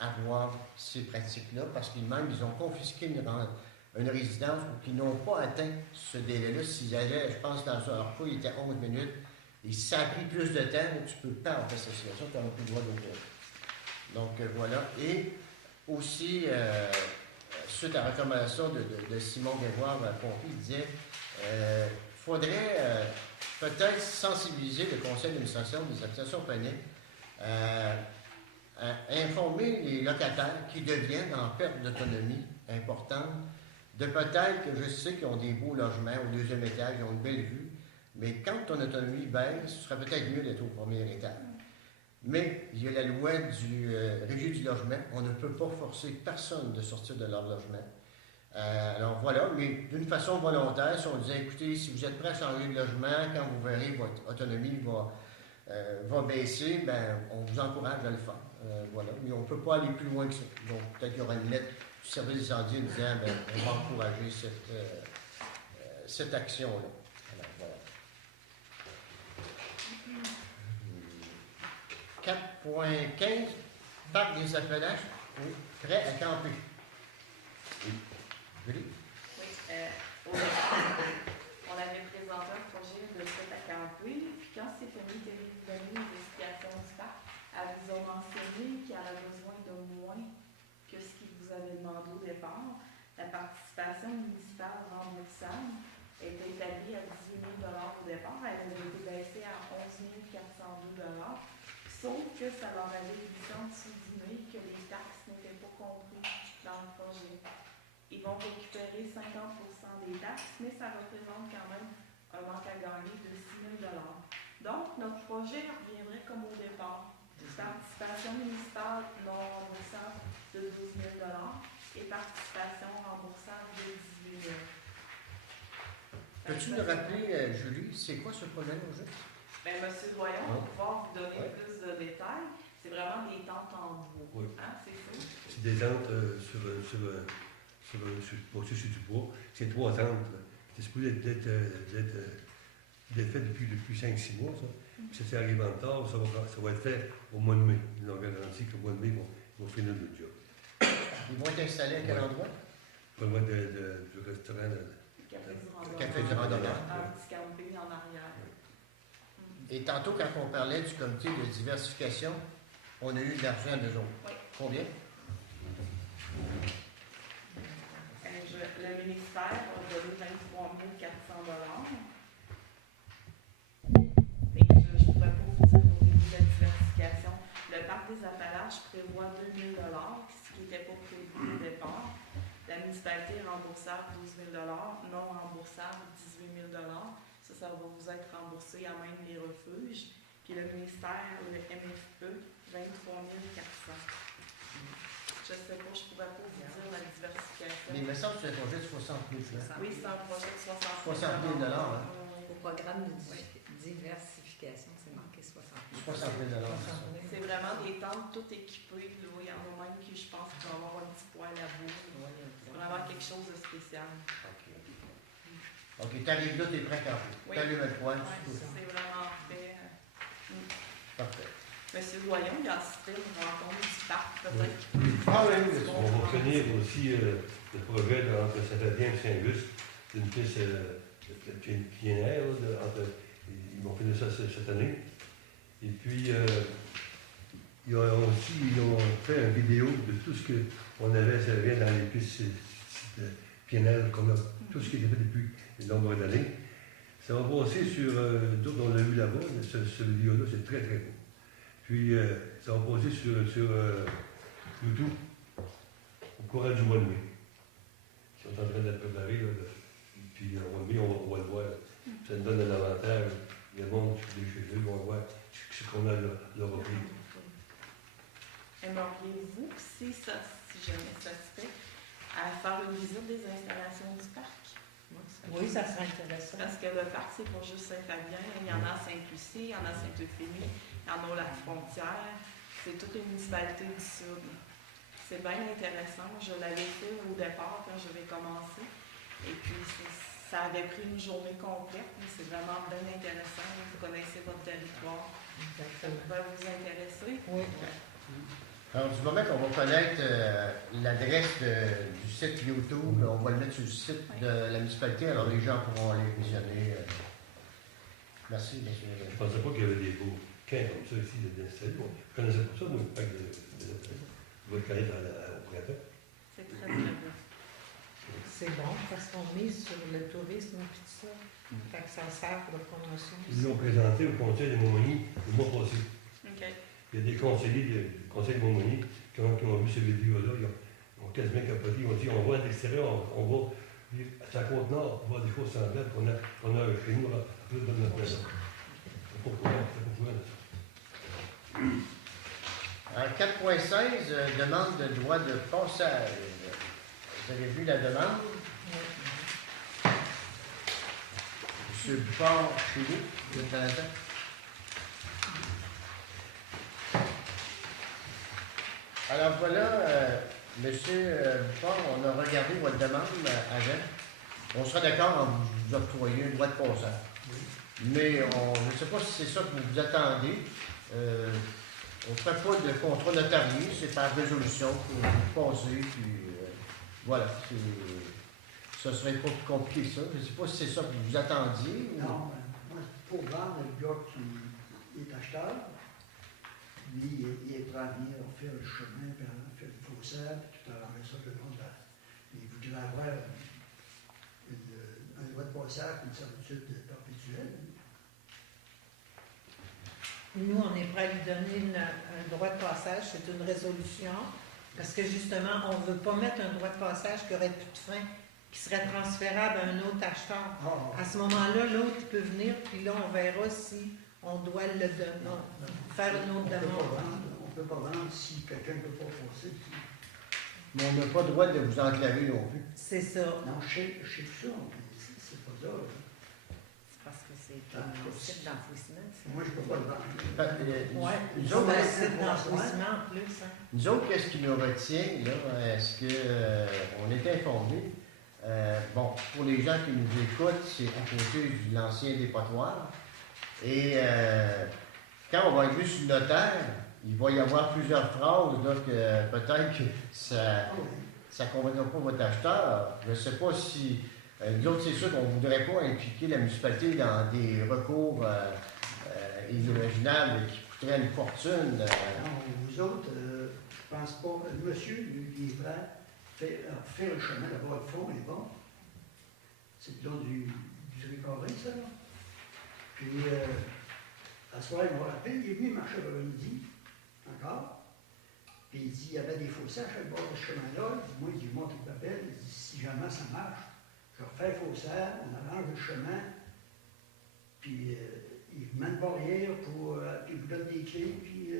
avoir ces pratiques-là parce qu'ils même ils ont confisqué une résidence ou qu'ils n'ont pas atteint ce délai-là. S'ils allaient, je pense, dans leur cas, il était 11 minutes. Et si ça a pris plus de temps, tu ne peux pas en faire cette situation, tu n'auras plus le droit d'ouvrir. Donc voilà. Et aussi, suite à la recommandation de Simon Grégoire, pompier, il disait faudrait peut-être sensibiliser le conseil d'administration des associations paniques à informer les locataires qui deviennent en perte d'autonomie importante de peut-être que je sais qu'ils ont des beaux logements au deuxième étage, ils ont une belle vue, mais quand ton autonomie baisse, ce serait peut-être mieux d'être au premier étage. Mais il y a la loi du régie du logement, on ne peut pas forcer personne de sortir de leur logement. Alors voilà, mais d'une façon volontaire, si on disait, écoutez, si vous êtes prêt à changer de logement, quand vous verrez votre autonomie va baisser, ben, on vous encourage à le faire. Voilà, mais on ne peut pas aller plus loin que ça. Donc peut-être qu'il y aura une lettre du service d'incendie disant, ben, on va encourager cette action-là. Alors voilà. 4.15, parc des Appalaches, prêt à camper. Oui. Julie? Oui, au départ, on avait présenté un projet de site à camper, puis quand Stéphanie était venue une explication du parc, elle vous a mentionné qu'elle a besoin de moins que ce qu'il vous avait demandé au départ. La participation municipale remboursable était établie à 18 000 au départ, elle avait été baissée à 11 402 $, sauf que ça leur avait glissé en dessous du nez que les taxes n'étaient pas comprises dans le projet. Ils vont récupérer 50% des taxes, mais ça représente quand même un manque à gagner de 6 000 $. Donc, notre projet reviendrait comme au départ. Participation municipale non remboursable de 12 000 $ et participation remboursable de 18 000 $. Peux-tu nous rappeler, Julie, c'est quoi ce projet au juste? Bien, M. Doyon va pouvoir vous donner plus de détails. C'est vraiment des tentes en bois. Oui. Hein, c'est ça? C'est des tentes sur du bois. C'est 3 tentes. C'est supposé d'être fait depuis 5-6 mois, ça. Puis ça s'est arrivé en retard, ça va être fait au mois de mai. Ils ont garanti qu'au mois de mai, ils vont finir le job. Ils vont être installés à quel endroit? Pas loin du restaurant. Café du Randonneur. Un petit camping en arrière. Et tantôt, quand on parlait du comité de diversification, on a eu de l'argent à nous autres. Oui. Combien? Le ministère a donné 23 400 $. Mais je ne pourrais pas vous dire au niveau de la diversification. Le parc des Appalaches prévoit 2 000 $, ce qui n'était pas prévu au départ. La municipalité est remboursable 12 000 $, non remboursable 18 000 $. Ça va vous être remboursé à même les refuges. Puis le ministère, le MFE, 23 400 $. Je ne sais pas, je ne pourrais pas vous dire la diversification. Mais il me semble que c'est un projet de 60 000 $. Oui, c'est un projet de 60 60 000 $. Hein? Au programme de diversification, c'est marqué 60 000 $. 60 000 $. C'est vraiment des tentes toutes équipées. Là. Il y en a même qui, je pense, qui vont avoir un petit poêle à bout. C'est vraiment quelque chose de spécial. OK, tu arrives là, tu es prêt à camper. Oui. Tu allumes le poêle, Ouais, tu coupes. c'est vraiment fait. Parfait. Monsieur Doyon, il a assisté à une rencontre du parc, peut-être. Ah oui, oui, On va finir aussi le projet entre Saint-Adrien et Saint-Just, d'une piste plénière. Ils vont finir ça cette année. Et puis, ils ont fait une vidéo de tout ce qu'on avait servi dans les pistes plénières, comme tout ce qui était fait depuis de nombreuses années. Ça va passer sur, d'autres on l'a vu là-bas, ce vidéo-là, c'est très très beau. Puis ça va passer sur YouTube au courant du mois de mai. Ils sont en train de le préparer, là, puis au mois de mai, on va le voir. Ça nous donne un avantage. Le monde qui est chez eux, on va voir ce qu'on a leur repris. Aimeriez-vous, si jamais ça se fait, à faire une visite des installations du parc? Oui, ça serait intéressant. Parce que le parc, c'est pas juste Saint-Fabien, il y en a à Sainte-Lucie, il y en a à Sainte-Euphémie, il y en a à la frontière. C'est toutes les municipalités du Sud. C'est bien intéressant. Je l'avais fait au départ quand j'avais commencé. Et puis, ça avait pris une journée complète, mais c'est vraiment bien intéressant. Vous connaissez votre territoire. Ça Exactement. va vous intéresser. Oui. Alors, du moment qu'on va connaître l'adresse du site YouTube, on va le mettre sur le site de la municipalité, alors les gens pourront aller visionner. Merci, monsieur. Je ne pensais pas qu'il y avait des beaux camps comme ça ici d'installer. Je ne connaissais pas ça, nous, le parc de vous le connaître au printemps. C'est très, très bien. C'est bon parce qu'on mise sur le tourisme et tout ça. Fait que ça sert pour la promotion. Ils l'ont présenté au conseil de Montmagny le mois passé. OK. Il y a des conseillers du conseil de Montmagny qui ont vu ces vidéos-là, ils ont quasiment capoté. Ils ont dit, on voit à l'extérieur, on va à sa côte nord, on voit des choses semblables qu'on a chez nous, là, plus dans notre maison. C'est pourquoi. En 4.16, demande de droit de passage. Vous avez vu la demande? Monsieur Bupard, chez vous, vous êtes dans la tête? Alors voilà, monsieur Bupard, on a regardé votre demande avant. On sera d'accord en vous octroyer un droit de passage. Mais je ne sais pas si c'est ça que vous vous attendez. On ne fait pas de contrat notarié, c'est par résolution pour vous passer, puis voilà. Ça serait pas plus compliqué que ça. Je ne sais pas si c'est ça que vous attendiez. Ou... Non, moi, pour vendre, le gars qui est acheteur, lui, il est prêt à venir faire le chemin, puis à faire le faussaire, puis tout à l'heure, ça le long de la... Il voudrait avoir un droit de passage, une servitude perpétuelle. Nous, on est prêt à lui donner un droit de passage, c'est une résolution, parce que justement, on ne veut pas mettre un droit de passage qui aurait plus de fin, qui serait transférable à un autre acheteur. À ce moment-là, l'autre peut venir, puis là, on verra si on doit le donner, faire une autre demande. On ne peut pas vendre si quelqu'un ne peut pas passer. Mais on n'a pas le droit de vous enclaver non plus. C'est ça. Non, je sais tout ça, mais c'est pas ça. C'est parce que c'est un site d'enfouissement. Moi, je ne peux pas le vendre. Nous C'est autres, un site d'enfouissement en plus. Hein. Nous autres, qu'est-ce qui nous retient, là? Est-ce qu'on est informés? Bon, pour les gens qui nous écoutent, c'est à côté de l'ancien dépotoir. Et quand on va arriver sur le notaire, il va y avoir plusieurs phrases, là, que peut-être que ça ne conviendra pas votre acheteur. Je ne sais pas si... nous autres, c'est sûr qu'on ne voudrait pas impliquer la municipalité dans des recours inimaginables qui coûteraient une fortune. Non, vous autres, je pense pas. Le monsieur, lui, il est prêt à faire le chemin là-bas au fond, il est bon. C'est le long du récarré, ça, là. Puis, à ce soir, il m'a rappelé, il est venu marcher vers midi, encore. Puis il dit, il y avait des fossés à chaque bord de ce chemin-là. Il dit, moi, il monte le papel, il dit, si jamais ça marche, je refais le faussaire, on arrange le chemin, puis il ne mène pas rien pour. Puis il vous donne des clés, puis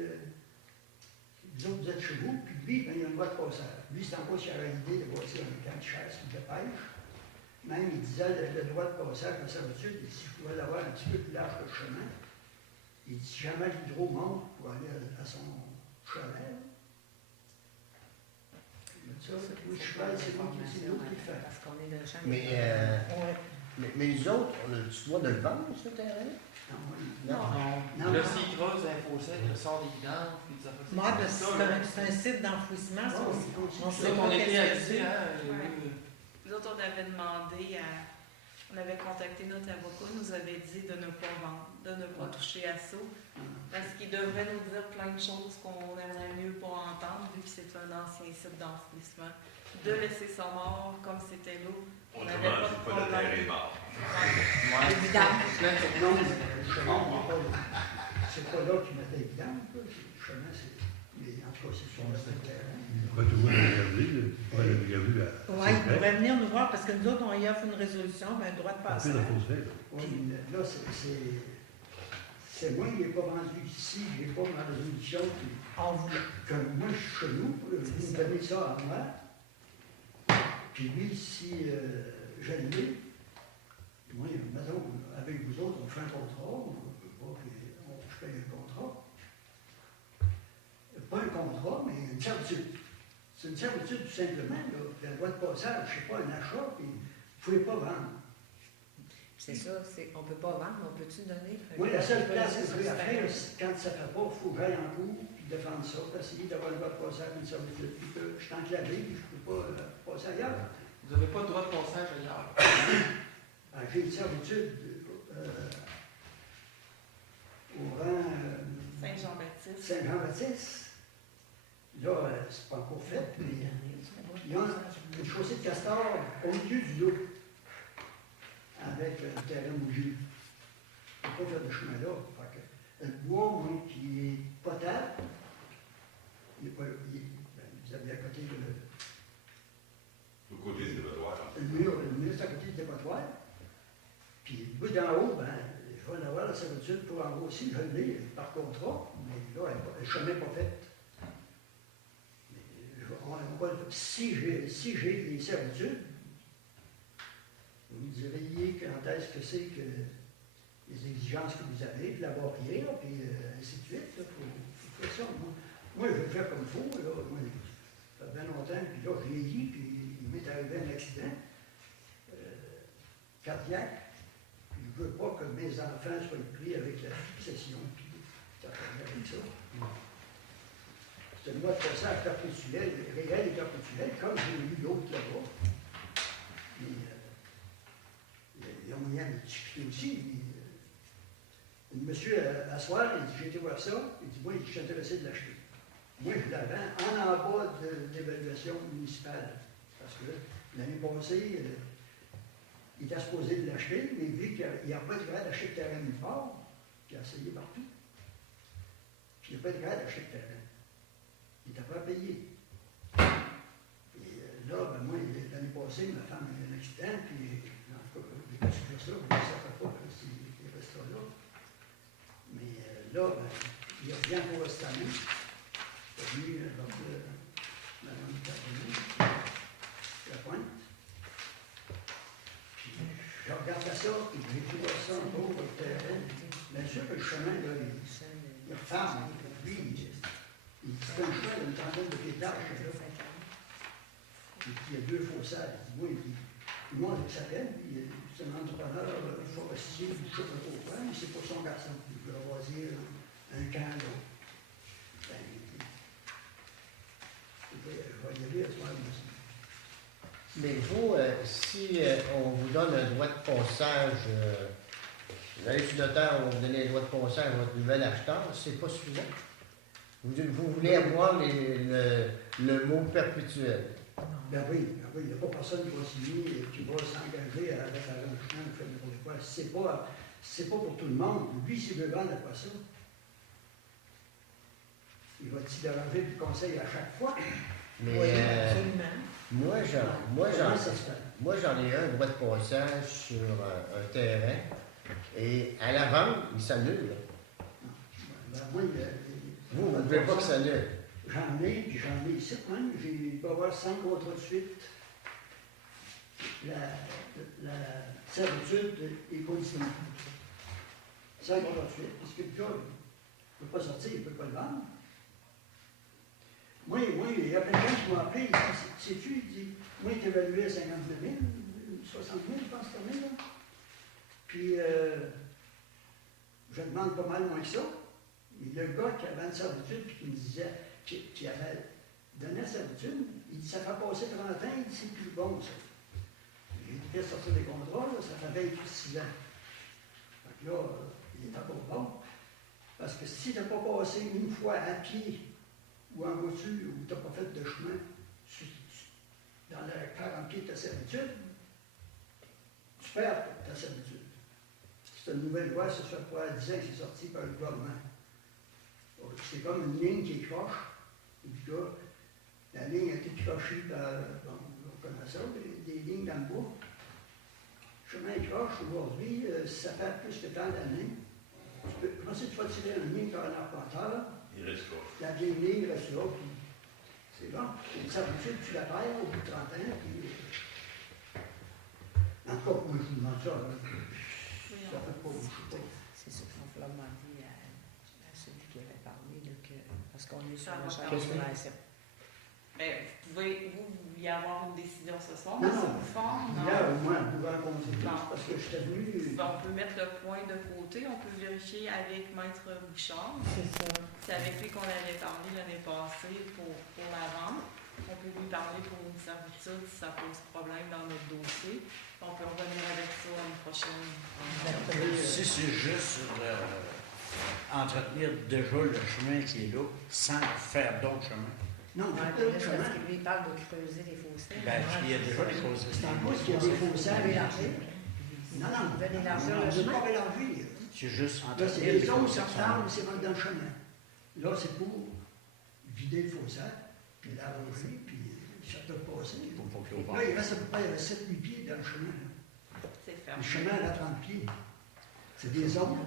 vous autres, vous êtes chez vous, puis lui, ben, il a un droit de passage. Lui, c'est encore s'il avait l'idée de bâtir un camp de chasse ou de pêche. Même, il disait le droit de passage, la servitude, il dit, si je pouvais l'avoir un petit peu plus large que le chemin, il dit, si jamais l'hydro monte pour aller à son chalet, ça, oui, je cheval, c'est moi qui le fait. Parce qu'on est le champ. Mais nous autres, on a le droit de le vendre, ce terrain? Non. Là, s'il creuse un fossé, il sort des vidanges, puis des affaires. Moi, c'est un site d'enfouissement, ça aussi. On C'est sait qu'on pas était qu'est-ce que avisés, c'est. hein? Nous autres, on avait demandé on avait contacté notre avocat, nous avait dit de ne pas vendre, de ne pas toucher à ça, parce qu'il devrait nous dire plein de choses qu'on aimerait mieux pas entendre, vu que c'est un ancien site d'enfouissement. De laisser ça mort comme c'était là, on n'avait pas de problème. Ouais. Évidemment. Non, le chemin, c'est pas là qu'il mettait évident. Le chemin, c'est. Mais en tout cas, c'est sur le terrain. Pas tout le monde l'a regardé, pas le regarder à. Oui, il pourrait venir nous voir parce que nous autres, on y offre une résolution, un droit de Passer passage. dans le fossé. Oui, là, c'est moi, il n'est pas vendu ici, je n'ai pas ma résolution. On voulait. Comme moi, je suis chez nous, vous me donnez ça à moi. Puis lui, si je l'ai, moi, il y a une maison, avec vous autres, on fait un contrat, on ne peut pas que je paye un contrat. Pas un contrat, mais une servitude. C'est une servitude tout simplement, là. Le droit de passage, je ne sais pas, un achat, puis vous ne pouvez pas vendre. C'est ça, on ne peut pas vendre, on peut-tu donner? Moi, la seule place que je vais faire, c'est quand ça ne fait pas, il faut que j'aille en cours, puis défendre ça, puis essayer d'avoir le droit de passage à une servitude, puis que je suis enclavé, puis je ne peux pas passer ailleurs. Vous n'avez pas le droit de passage ailleurs. J'ai une servitude au rang Saint-Jean-Baptiste. Saint-Jean-Baptiste. Là, c'est pas encore fait, mais il y a une chaussée de castor au milieu du dos, avec un terrain bougé. On ne peut pas faire de chemin là. Fait que, le bois, moi, qui est potable, il est pas, vous avez à côté Au côté du dépotoir. le mur c'est à côté du dépotoir. Puis le bout d'en haut, ben, je vais en avoir la servitude pour en haut aussi, je l'ai par contrat, mais là, le chemin n'est pas fait. Si j'ai les servitudes, vous me diriez quand est-ce que c'est que les exigences que vous avez, de la barrière, puis ainsi de suite. Il faut faire ça. Moi, je vais le faire comme il faut. Là, moi, ça fait bien longtemps, puis là, je l'ai dit, puis il m'est arrivé un accident cardiaque. Puis je ne veux pas que mes enfants soient pris avec la fixation, puis ça fait avec ça. C'est une loi de passage perpétuelle, réelle et perpétuelle, comme j'ai lu l'autre là-bas. Il y a moyen de discuter aussi. Le monsieur, à soir, il dit, j'ai été voir ça, il dit, moi, je suis intéressé de l'acheter. Moi, je l'avais en bas de l'évaluation municipale. Parce que l'année passée, il était supposé de l'acheter, mais vu qu'il n'y a pas de grade d'acheter de terrain nulle part, il a essayé partout. Puis il n'y a pas de grade d'acheter de terrain. Il n'était pas payé. Et là, ben moi, l'année passée, ma femme a eu un accident, puis en tout cas, j'ai pas su faire ça, mais ça ne fait pas que il restera là. Mais là, ben, il revient pour cette année. Il est venu avec Mme Caroline, la pointe. Puis je regardais ça, puis j'ai pu voir ça en haut au terrain. Bien sûr que le chemin, là, il referme, lui, c'est un chemin d'une trentaine de pétages, là. Et puis il y a deux faussages. Moi, il monte avec sa peine, puis c'est un entrepreneur forestier, je ne sais pas trop quoi, mais c'est pour son garçon. Il veut avoir un camp, là. Ben, je vais y aller à ce moment aussi. Mais vous, si on vous donne un droit de passage, vous allez sur le notaire, on vous donne un droit de passage à votre nouvel acheteur, c'est pas suffisant? Vous voulez avoir le mot perpétuel? Ben oui, il n'y a pas personne qui va signer et qui va s'engager avec un chemin de faire n'importe quoi. C'est pas pour tout le monde. Lui, s'il veut vendre après ça, il va s'y déranger du conseil à chaque fois. Mais Oui, absolument. moi, j'en ai un droit de passage sur un terrain et à la vente, il s'annule. Ben, moi, Vous ne voulez pas que ça s'annule? J'en ai, puis j'en ai ici même. Il va y avoir 5 contrats de suite. La servitude est conditionnée. 5 contrats de suite. Parce que le gars, il ne peut pas sortir, il ne peut pas le vendre. Moi, il y a quelqu'un qui m'a appelé, il dit, sais-tu, il dit, moi, il est évalué à 52 000, 60 000, je pense, cette année, là. Puis, je demande pas mal moins que ça. Mais le gars qui avait une servitude, puis qui me disait, qui avait donné la servitude, il dit, ça fait passer 30 ans, il dit, c'est plus bon, ça. J'ai dit, fait sortir des contrats, là, ça fait 26 ans. Donc là, il n'était pas bon. Parce que si tu n'as pas passé une fois à pied ou en voiture, ou tu n'as pas fait de chemin dans la 40 pieds de ta servitude, tu perds ta servitude. C'est une nouvelle loi, ça fait pas 10 ans que c'est sorti par le gouvernement. C'est comme une ligne qui croche. Et puis là, la ligne a été crochée par, bon, on connaît ça, des lignes dans le bois. Le chemin croche aujourd'hui, ça fait plus que tant d'années. Comment c'est que tu vas tirer une ligne par un arpenteur? Il reste là. La vieille ligne reste là, puis c'est bon. Une servitude, tu la perds au bout de 30 ans, puis. En tout cas, moi, je vous demande ça. Ça fait pas, je sais pas. C'est ça qu'il va falloir demander à celui qui avait parlé, là, parce qu'on est sur la Qu'est-ce charge de que- la SRP. Mais vous vouliez avoir une décision ce soir, Non, M. non. Bouffard? Là, au moins, on pouvait rencontrer Non. parce que j'étais venu. On peut mettre le point de côté, on peut vérifier avec Maître Bouchard. C'est ça. C'est avec lui qu'on avait parlé l'année passée pour la vente. On peut lui parler pour une servitude si ça pose problème dans notre dossier. On peut revenir avec ça l'année prochaine. Si c'est juste entretenir déjà le chemin qui est là, sans faire d'autres chemins. Non, Ouais, je parce que lui, il parle de creuser les fossés. Ben, il y a déjà des choses. c'est en plus qu'il y a des fossés à élargir. Non, non, Ils veulent élargir on le ne veut chemin. pas élargir. C'est juste Là, c'est entretenir des les zones fossés qui sont là. sortables, c'est dans le chemin. Là, c'est pour vider le fossé, puis l'arroser, puis ça peut passer. Faut qu'il y ait au Là, il reste à peu près 7-8 pieds dans le chemin. C'est Le fermé. chemin à 30 pieds. C'est des zones.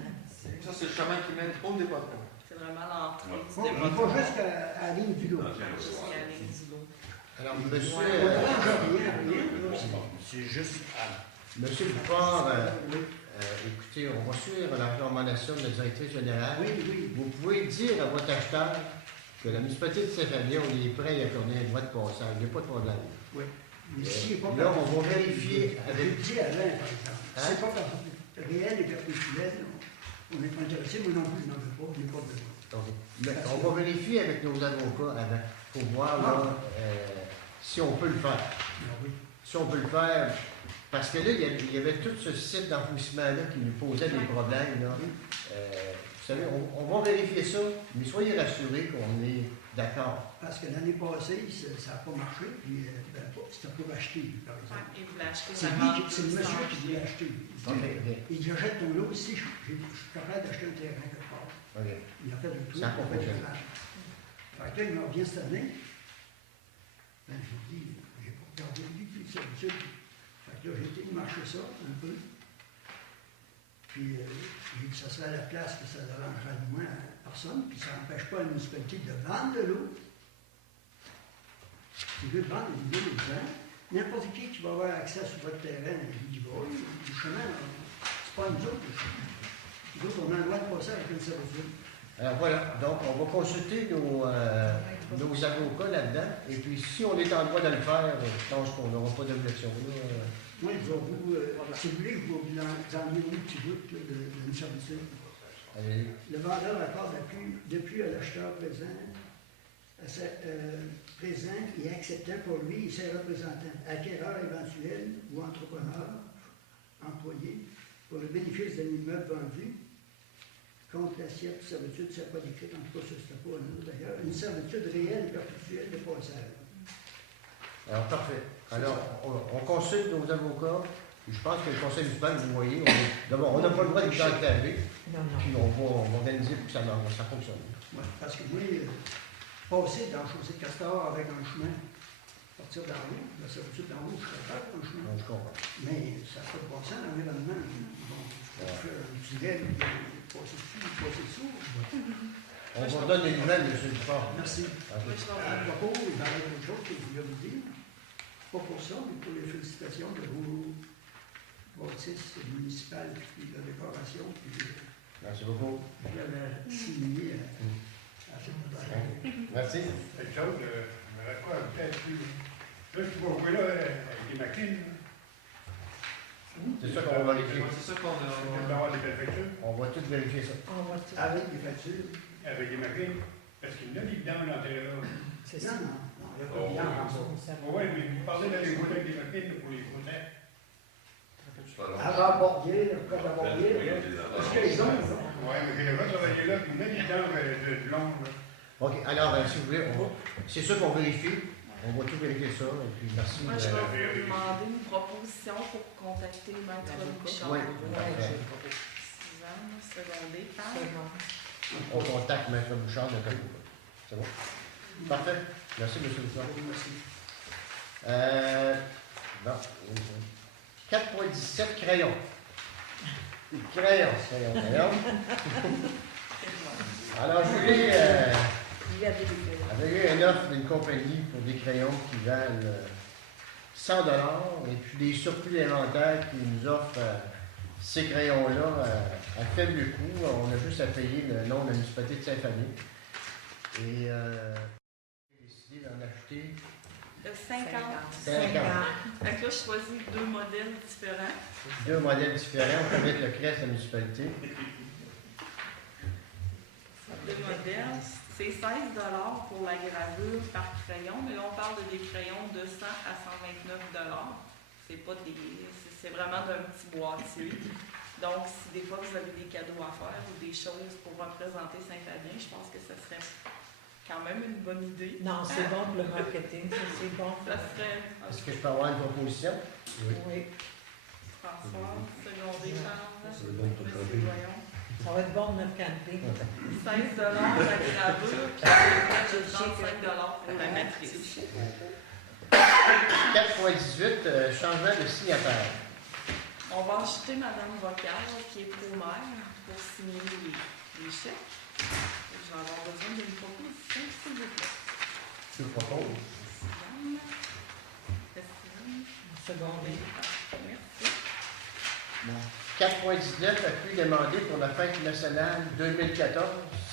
Ça, c'est le chemin qui mène au département. C'est vraiment l'entrée du On va département. jusqu'à la ligne du lot. Jusqu'à la ligne du lot. Alors, On monsieur, ne range rien, rien. C'est juste monsieur Dupont, écoutez, on va suivre la recommandation de la directrice générale. Oui, oui. Vous pouvez dire à votre acheteur que la municipalité de Saint-Famille, on est prêt à accorder un droit de passage. Il n'y a pas de problème. Mais s'il n'est pas Là, on va vérifier Je avec... le dis avant, par exemple. Hein? C'est pas réel et perpétuel. On n'est pas intéressé, moi non plus, je n'en veux pas, je n'ai pas besoin. Mais on va vérifier avec nos avocats avant pour voir là, si on peut le faire. Ah oui. Si on peut le faire, parce que là, il y avait tout ce site d'enfouissement-là qui nous posait des problèmes. Là. Vous savez, on va vérifier ça, mais soyez rassurés qu'on est d'accord. Parce que l'année passée, ça n'a pas marché, puis c'était pour acheter, par exemple. Ouais, et vous l'achetez C'est vraiment lui, c'est le plus monsieur en qui voulait acheter. OK, OK. Il dit, j'achète ton lot ici, je suis capable d'acheter un terrain quelque part. OK. Il a fait le tout. Ça a pas fonctionné. Fait que là, il me revient cette année. Ben, je lui dis, j'ai pas regardé lui, puis c'est habitude. Fait que là, j'ai été marcher ça un peu. Puis, j'ai dit que ça serait à la place que ça dérangerait du moins à personne, puis ça n'empêche pas la municipalité de vendre de l'eau. Si vous voulez vendre de l'eau aux gens, n'importe qui va avoir accès sur votre terrain, il dit, va, le chemin, c'est pas nous autres, le chemin. Nous autres, on a le droit de passer avec une servitude. Alors voilà, donc on va consulter nos avocats là-dedans, et puis si on est en droit de le faire, je pense qu'on n'aura pas d'objection. Moi, je vais vous, si vous voulez, je vais vous en dire un petit bout là, d'une servitude. Allez. Le vendeur accorde depuis à l'acheteur présent et acceptant pour lui et ses représentants, acquéreur éventuel ou entrepreneur, employé, pour le bénéfice d'un immeuble vendu, contre l'assiette de servitude, ça n'a pas décrit, en tout cas, ça ne pas un autre d'ailleurs, une servitude réelle et perpétuelle de passage. Alors, parfait. Alors, on consulte nos avocats. Je pense que le conseil municipal, vous voyez, d'abord, on n'a pas le droit de enclaver, Non, non. puis on va organiser pour que ça fonctionne. Ouais, parce que moi, passer dans la chaussée de Castor avec un chemin, partir d'en haut, la servitude d'en haut, je serais pas un chemin. Je comprends. Mais ça fait pas ça dans l'environnement. Bon, je peux faire un tunnel, passer dessus, passer dessous. On vous donne des nouvelles, M. Dupont. Merci. Ok. Moi, je vais À revenir. propos, il y a autre chose que je voulais vous dire. Pas pour ça, mais pour les félicitations de vos bâtisses municipales, puis de décoration, puis Merci beaucoup. je l'avais signé à cette bataille. Merci. Quelque chose, je me rappelle peut-être plus. Là, je vais jouer là avec des machines. C'est ça qu'on va vérifier. C'est ça qu'on On a. va avoir des préfectures On va tout vérifier ça. On va tout. Avec des factures. avec des machines. Parce qu'il y en a des vidanges dans l'intérieur. C'est Non, ça. non, non, il n'y a pas de viande en ça. Oui, mais vous parlez d'aller jouer avec des machines pour les faussaires. Avant Bordier, après Bordier, parce qu'ils ont, là. Oui, mais j'ai déjà travaillé là, puis il y en a des vidanges de long. Là. OK. Alors, si vous voulez, c'est sûr qu'on vérifie. On va tout vérifier ça. Et puis, merci. Moi, je vais vous demander une proposition pour contacter Maître Bouchard. Oui. Suzanne, secondée par. C'est bon. On contacte Maître Bouchard de Calgary. C'est bon? Parfait. Merci, M. Bouchard. Bon. 4.17, crayon. Crayon. Alors, je voulais... Il y a des avait eu une offre d'une compagnie pour des crayons qui valent 100 $ et puis des surplus d'inventaire qui nous offrent ces crayons-là à faible coût. On a juste à payer le nom de la municipalité de Saint-Famille. Et j'ai décidé décidé d'en acheter De 50. 50. Fait que là, je choisis 2 modèles différents. 2 modèles différents. On peut mettre le CRES de la municipalité. 2 modèles. C'est 16 pour la gravure par crayon, mais là, on parle de des crayons de 100 à 129 C'est pas des. C'est vraiment d'un petit boîtier. Donc, si des fois vous avez des cadeaux à faire ou des choses pour représenter Saint-Fabien, je pense que ce serait quand même une bonne idée. Non, c'est bon pour le marketing, ça, c'est bon. Ça serait. Est-ce que je peux avoir une proposition? Oui. François, secondé par C'est bon pour M. camper. Doyon. Ça va être bon de notre camping. 16 la gravure, puis de 35 pour la matrice. 4.18, changement de signataire. On va acheter Mme Vocal, qui est pro-mère, pour signer les chèques. Je vais avoir besoin d'une proposition, s'il vous plaît. Je vous propose. Sylvane. Christine. Secondé. Merci. 4.19, appui demandé pour la fête nationale 2014.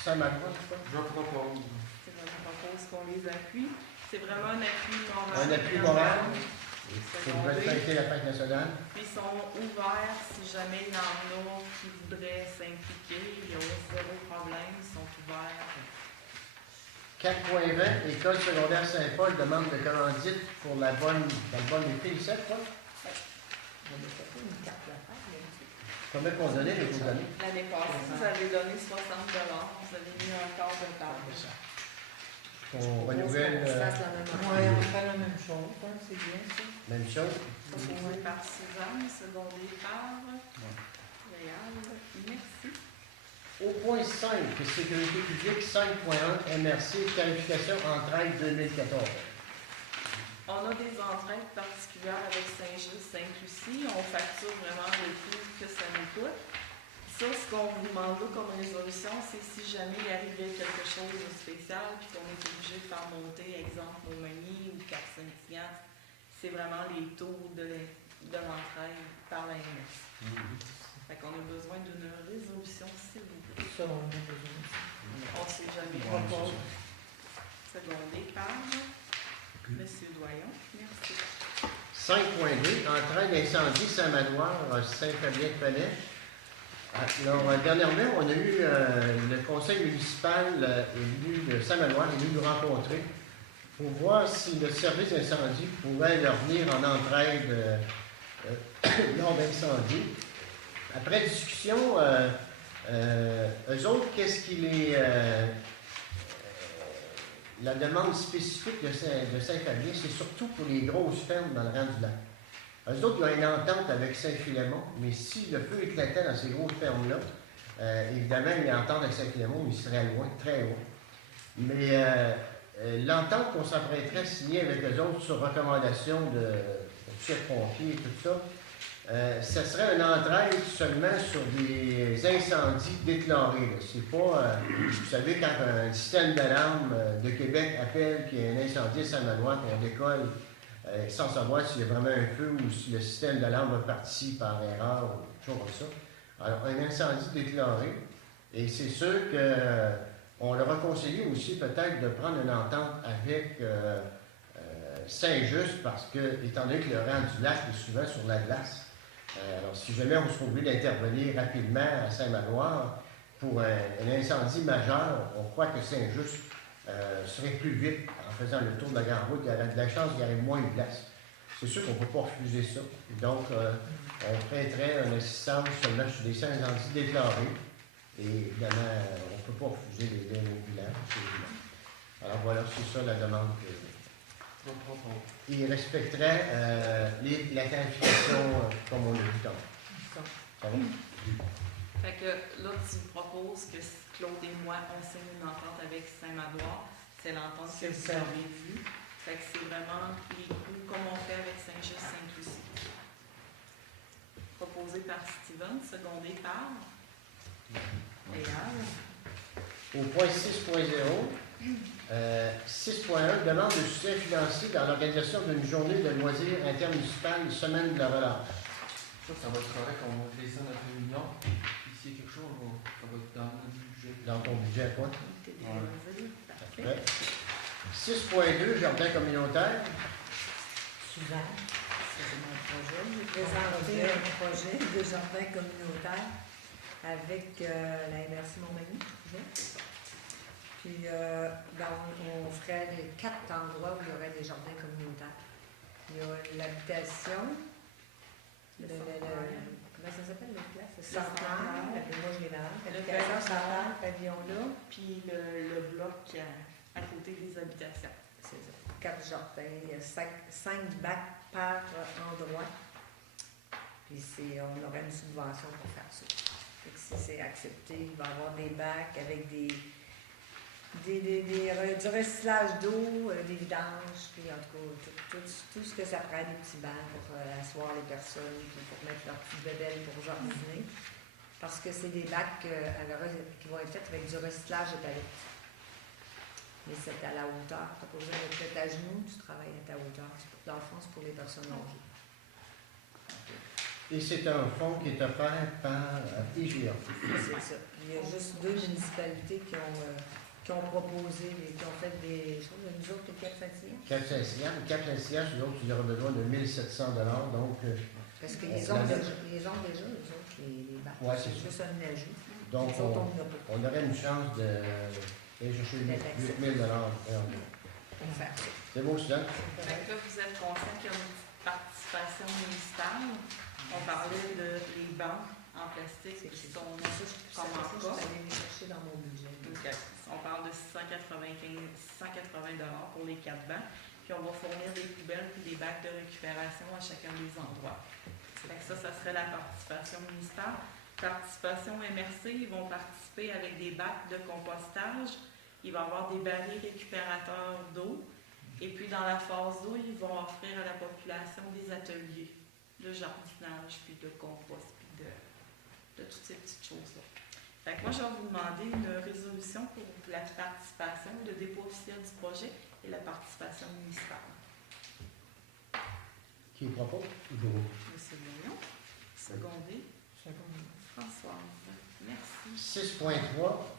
Saint-Marois, je crois. Je propose. Je propose qu'on les appuie. C'est vraiment un appui moral. Un appui moral. C'est Pour fêter la fête nationale. Puis ils sont ouverts si jamais il y en a qui voudraient s'impliquer. Il y a zéro problème, ils sont ouverts. 4.20, École secondaire Saint-Paul demande de commandite pour l'album des filles 7, quoi. Combien qu'on donnait les autres années? L'année passée, vous avez donné 60 vous avez mis un quart de table. On renouvelle On fasse la même Oui, on fait la même chose, hein, c'est bien ça. même chose. Proposé par Suzanne, secondé par Réal. Merci. Au point 5, sécurité publique 5.1, MRC, qualification entraide 2014. On a des entraides particulières avec Saint-Just, Sainte-Lucie. On facture vraiment le prix que ça nous coûte. Ça, ce qu'on vous demande là comme résolution, c'est si jamais il arrivait quelque chose de spécial puis qu'on est obligé de faire monter, exemple, Montmagny ou Cap-Saint-Ignace, c'est vraiment les taux de l'entraide par la MS. Fait qu'on a besoin d'une résolution, s'il vous plaît. Ça, on a besoin. On ne sait jamais. Secondé par M. Doyon. Merci. 5.2, entraide incendie Saint-Manoir, Saint-Fabien-de-Palais. Alors, dernièrement, on a eu le conseil municipal élu de Saint-Manoir est venu nous rencontrer pour voir si le service d'incendie pourrait leur venir en entraide lors d'incendie. Après discussion, eux autres, qu'est-ce qu'il est. La demande spécifique de Saint-Fabien, c'est surtout pour les grosses fermes dans le rang du lac. Eux autres, ils ont une entente avec Saint-Philémon, mais si le feu éclatait dans ces grosses fermes-là, évidemment, une entente avec Saint-Philémon, il serait loin, très loin. Mais l'entente qu'on s'apprêterait à signer avec eux autres sur recommandation de chef-pompier et tout ça, ça serait une entraide seulement sur des incendies déclarés. C'est pas, vous savez, quand un système d'alarme de Québec appelle qu'il y a un incendie à Saint-Manoir, qu'on décolle sans savoir s'il y a vraiment un feu ou si le système d'alarme a parti par erreur ou quelque chose comme ça. Alors, un incendie déclaré, et c'est sûr qu'on leur a conseillé aussi peut-être de prendre une entente avec Saint-Just parce que, étant donné que le rang du lac est souvent sur la glace, alors si jamais on se trouve obligé d'intervenir rapidement à Saint-Manoir pour un incendie majeur, on croit que Saint-Just serait plus vite en faisant le tour de la grande route. Il y aurait de la chance qu'il y aurait moins de place. C'est sûr qu'on ne peut pas refuser ça. Donc, on prêterait une assistance seulement sur des incendies déclarés. Et évidemment, on ne peut pas refuser les biens ambulants. Alors voilà, c'est ça la demande que. Il respecterait la qualification comme on l'a vu tantôt. Ça va? Fait que là, tu me proposes que Claude et moi, on signe une entente avec Saint-Manoir. C'est l'entente que vous avez vue. Fait que c'est vraiment les coûts comme on fait avec Saint-Just-Sainte-Lucie. Proposé par Steven, secondé par Réal. Au point 6.0, 6.1, demande de soutien financier dans l'organisation d'une journée de loisirs intermunicipale, semaine de la relâche. Ça va être correct, on va utiliser ça dans notre réunion. Puis s'il y a quelque chose, ça va être dans notre budget. Dans ton budget, quoi? Des loisirs. Parfait. Ouais. 6.2, jardin communautaire. Suzanne, c'est mon projet. J'ai présenté un projet de jardin communautaire avec la MRC Montmagny. Puis, on ferait les 4 endroits où il y aurait des jardins communautaires. Il y a l'habitation, comment ça s'appelle, les places? Centrale, moi je l'ai mal. L'habitation centrale, pavillon là. Puis le bloc à côté des habitations. C'est ça. 4 jardins, 5 bacs par endroit. Puis on aurait une subvention pour faire ça. Fait que si c'est accepté, il va y avoir des bacs avec du recyclage d'eau, des vidanges, puis en tout cas, tout ce que ça prend, des petits bancs pour asseoir les personnes, puis pour mettre leurs petites bébelles pour jardiner. Parce que c'est des bacs qui vont être faits avec du recyclage de palettes. Mais c'est à la hauteur. Tu n'as pas besoin d'être fait à genoux, tu travailles à ta hauteur. Dans le fond, c'est pour les personnes âgées. Et c'est un fonds qui est offert par IGA. C'est ça. Il y a juste 2 municipalités qui ont proposé, qui ont fait des choses. Nous autres, les Cap-Saint-Cyr. Cap-Saint-Cyr. Cap-Saint-Cyr, nous autres, ils auront besoin de 1700 $. Donc, parce qu'ils ont déjà, les autres, les bacs. Oui, c'est juste un ajout. Donc, on aurait une chance de chercher 8 000 $. C'est beau, Suzanne? Donc là, vous êtes conscient qu'il y a une petite participation municipale. On parlait des bancs en plastique qui sont comme en cas. Je vais aller les chercher dans mon budget. Okay. On parle de 180 $ pour les 4 bancs. Puis on va fournir des poubelles et des bacs de récupération à chacun des endroits. Fait que ça serait la participation municipale. Participation MRC, ils vont participer avec des bacs de compostage. Il va y avoir des barils récupérateurs d'eau. Et puis dans la phase d'eau, ils vont offrir à la population des ateliers de jardinage, puis de compost, puis de toutes ces petites choses-là. Fait que moi, je vais vous demander une résolution pour la participation, le dépôt officiel du projet et la participation municipale. Qui propose? Monsieur Bouillon, secondé. Françoise. Merci. 6.3,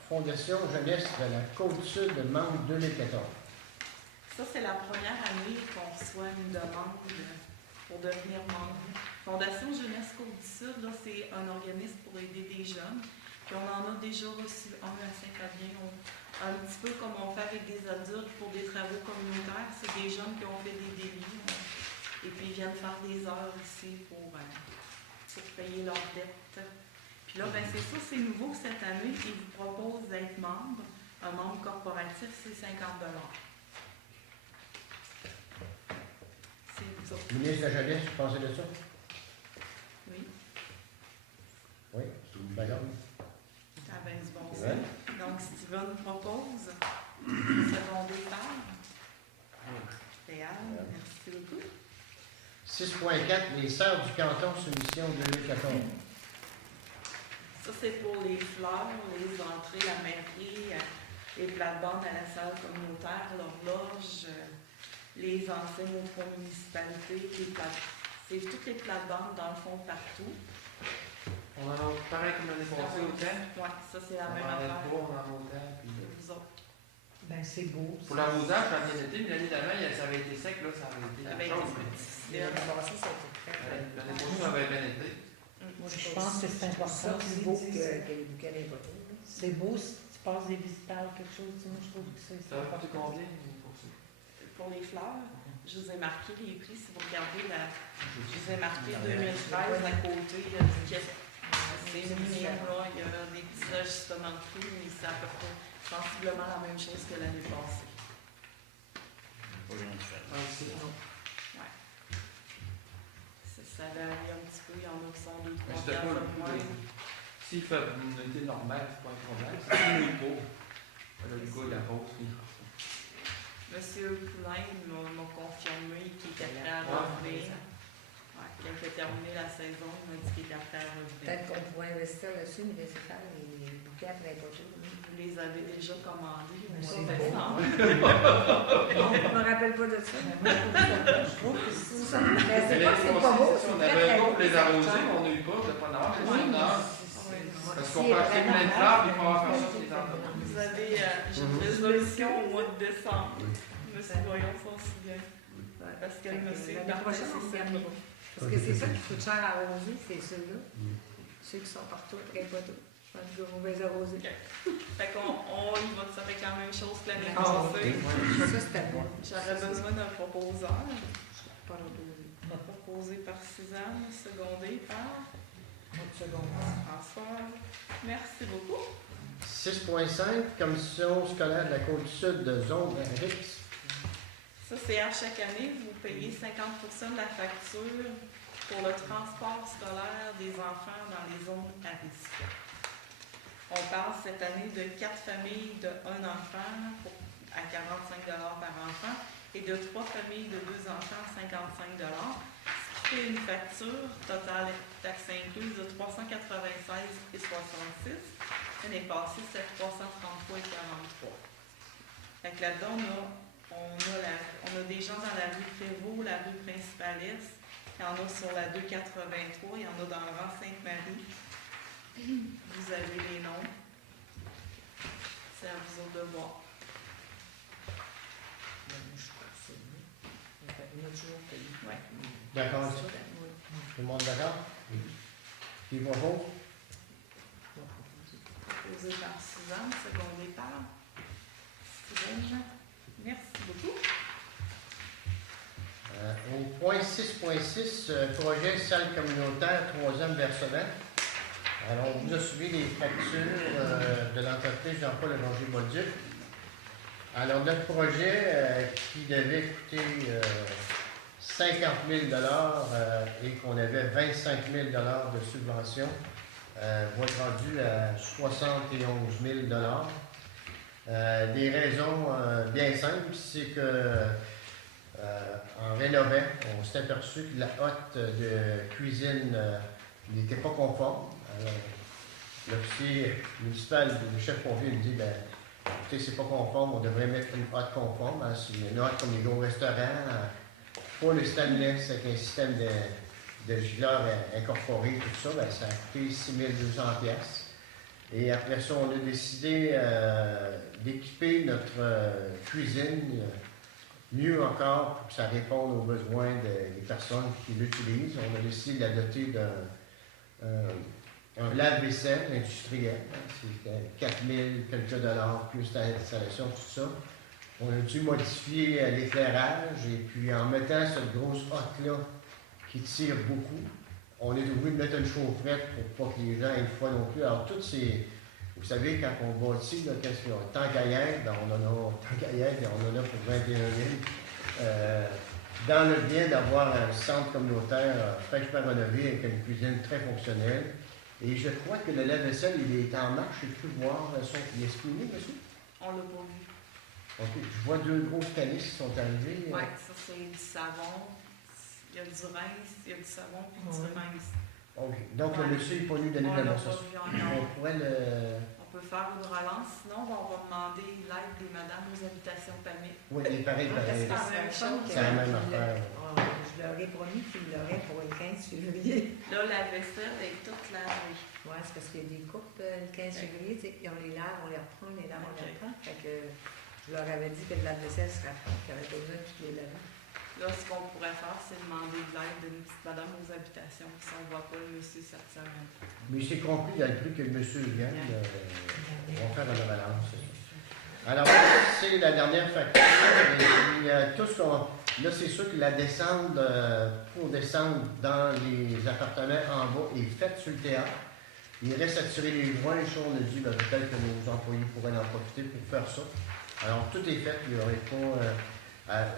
Fondation Jeunesse de la Côte-Sud, membre 2014. Ça, c'est la première année qu'on reçoit une demande pour devenir membre. Fondation Jeunesse Côte-du-Sud, c'est un organisme pour aider des jeunes. Puis on en a déjà reçu un à Saint-Fabien. Un petit peu comme on fait avec des adultes pour des travaux communautaires. C'est des jeunes qui ont fait des délits. Et puis ils viennent faire des heures ici pour payer leurs dettes. Puis là, c'est ça, c'est nouveau cette année. Ils vous proposent d'être membre. Un membre corporatif, c'est 50 $. C'est ça. Ministre de la Jeunesse, vous pensez de ça? Oui. Oui, c'est une bagarre. Ah ben du bon Ouais. sens. Donc, Steven propose. Secondé par. Réal, merci beaucoup. 6.4, les Sœurs du canton, soumission 2014. Ça, c'est pour les fleurs, les entrées, la mairie, les plates-bandes à la salle communautaire, l'horloge, les enseignes aux 3 municipalités, c'est toutes les plates-bandes dans le fond partout. On en a pareil comme l'année passée autant. Oui, ça c'est la On même en a affaire. pas, on en a autant. Puis... Vous autres. Ben, c'est beau. Pour l'arrosage, ça a bien été, mais l'année d'avant, ça avait été sec, là, ça avait été Ça quelque avait chose. été mais- difficile. L'année passée, ça a été très, très L'année prochaine, ça avait bien été. Moi, je pense que c'est important. plus beau que les bouquets des photos. C'est beau si tu passes des visiteurs, quelque chose. Moi, je trouve que c'est Ça va coûter combien pour ça? Pour les fleurs, je vous ai marqué les prix. Si vous regardez, je vous ai marqué 2013 à côté du quai. C'est mignon, là. Il y a des petits ajustements de prix, mais c'est à peu près sensiblement la même chose que l'année passée. Ouais. Ça varie un petit peu. Il y en a qui sont 2-3 Mais c'était pas le moins. S'il fait une été normale, c'est pas un problème. C'est une pas. Le gars, il la pose. Monsieur Poulain m'a confirmé qu'il était prêt à revenir. Ouais, quand il a terminé la saison, il m'a dit qu'il était prêt à revenir. Peut-être qu'on pourrait investir là-dessus, mais laisser faire les bouquets après les photos. Vous les avez déjà commandés au C'est mois de beau. décembre. Non, je me rappelle pas de ça. Je trouve que c'est ça. Mais c'est pas que c'est pas beau, c'est On très, avait très pas beau. pour les arroser, mais on a eu pas, de pas d'avoir, Oui, mais mais parce qu'on peut acheter plein de fleurs, puis il faut avoir faire ça sur les entreprises. Vous avez j'ai une résolution au mois de décembre. Monsieur Voyon s'en souvient. Parce que le monsieur l'année prochaine, on c'est regarde. Parce que c'est ça qui coûte cher à arroser, c'est ceux-là. Ceux qui sont partout après les poteaux. Je pense que vous vais arroser. Fait qu'on y va, ça fait quand même chose que l'année Ah, passée. Ça, c'était bon. J'aurais besoin d'un proposeur. Pas reposé. Proposé par Suzanne, secondé par Autre seconde. François. Merci beaucoup. 6.5, Commission scolaire de la Côte-Sud de zone RX. Ça, c'est à chaque année, vous payez 50% de la facture pour le transport scolaire des enfants dans les zones à risque. On parle cette année de 4 familles de 1 enfant à 45 $ par enfant et de 3 familles de 2 enfants à 55 $, ce qui fait une facture totale taxe incluse de 396,66 $. L'année passée, c'était 333,43 $. Fait que là-dedans, on a des gens dans la rue Prévost, la rue Principaliste, il y en a sur la 283, il y en a dans le rang Sainte-Marie. Vous avez les noms. C'est à vous autres de voir. On a toujours payé. Ouais. D'accord avec ça? Tout le monde d'accord? Qui va contre? Proposé par Suzanne, secondé par Suzanne. Merci beaucoup. Au point 6.6, projet salle communautaire, 3e versement. Alors, on vous a suivi les factures de l'entreprise Jean-Paul Évanger-Bolduc. Alors, notre projet qui devait coûter 50 000 $ et qu'on avait 25 000 $ de subvention, va être rendu à 71 000 $. Des raisons bien simples, c'est que en rénovant, on s'est aperçu que la hotte de cuisine n'était pas conforme. Alors, l'officier municipal, le chef pompier me dit, ben, écoutez, c'est pas conforme, on devrait mettre une hotte conforme. Hein, c'est une hotte comme les gros restaurants, pas le stainless avec un système de gilets incorporé, tout ça, ben, ça a coûté 6 200 $. Et après ça, on a décidé d'équiper notre cuisine mieux encore pour que ça réponde aux besoins des personnes qui l'utilisent. On a décidé de la doter d'un lave-vaisselle industriel. C'était 4 000 quelques dollars plus l'installation, tout ça. On a dû modifier l'éclairage et puis en mettant cette grosse hotte-là qui tire beaucoup, on est obligé de mettre une chaufferette pour pas que les gens aient froid non plus. Alors, toutes ces. Vous savez, quand on bâtit, qu'est-ce qu'il y a? Tant qu'à y être, ben, on en a pour 21 000. Dans le bien d'avoir un centre communautaire fraîchement rénové avec une cuisine très fonctionnelle. Et je crois que le lave-vaisselle, il est en marche. Je peux voir il est exprimé, monsieur? On l'a pas vu. OK. Je vois 2 grosses canisses qui sont arrivées. Oui, ça c'est du savon. Il y a du rince, il y a du savon puis du rince. OK. Donc, Ouais. le monsieur n'est pas venu donner On de l'a la pas vu encore. On pourrait le. On peut faire une relance, sinon on va demander l'aide des madames aux habitations PAMI. Oui, il est pareil. Parce que C'est la même chose. C'est la même affaire. Je leur ai promis qu'ils l'auraient pour le 15 février. Là, la vaisselle est toute lavée. Oui, c'est parce qu'il y a des coupes le 15 février, tu sais, on les lave, on les reprend, on les lave, on les reprend. Fait que je leur avais dit que de la vaisselle serait propre, qu'il n'y avait pas besoin de toutes les laver. Là, ce qu'on pourrait faire, c'est demander de l'aide d'une petite madame aux habitations, puis si on ne voit pas le monsieur cette semaine. Mais c'est compris dans le prix que le monsieur vient. On va faire une balance. Alors, c'est la dernière facture. Et puis, tout ce qu'on. Là, c'est sûr que la descente, pour descendre dans les appartements en bas, est faite sur le théâtre. Il reste à tirer les joints. Et ça, on a dit, peut-être que nos employés pourraient en profiter pour faire ça. Alors, tout est fait. Il n'y aurait pas.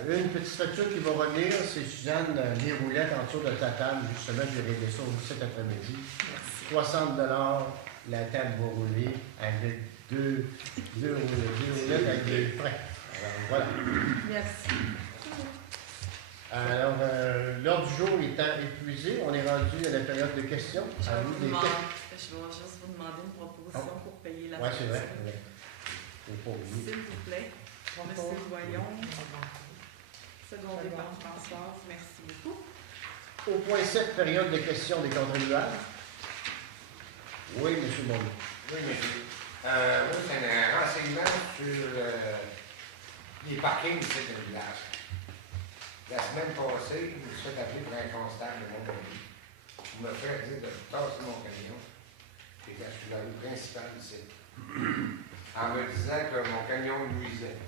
Une petite facture qui va revenir, c'est Suzanne, les roulettes en dessous de ta table. Justement, j'ai réglé ça cet après-midi. 60 $, la table va rouler avec deux roulettes avec des freins. Alors, voilà. Merci. Alors, l'ordre du jour étant épuisé, on est rendu à la période de questions. Je À vais vous vous des demander- questions. je vais juste vous demander une proposition pour payer la Oui, c'est vrai. facture. Faut pas oublier. S'il vous plaît. Monsieur Voyon, secondé par Françoise, merci beaucoup. Au point 7, période de questions des contribuables. Oui, M. Bond. Oui, monsieur. Moi, c'est un renseignement sur les parkings, c'est le village. La semaine passée, je me suis fait appeler pour un constable de mon pays. Pour me faire dire de tasser mon camion. Et quand je suis dans la rue principale ici. En me disant que mon camion nuisait.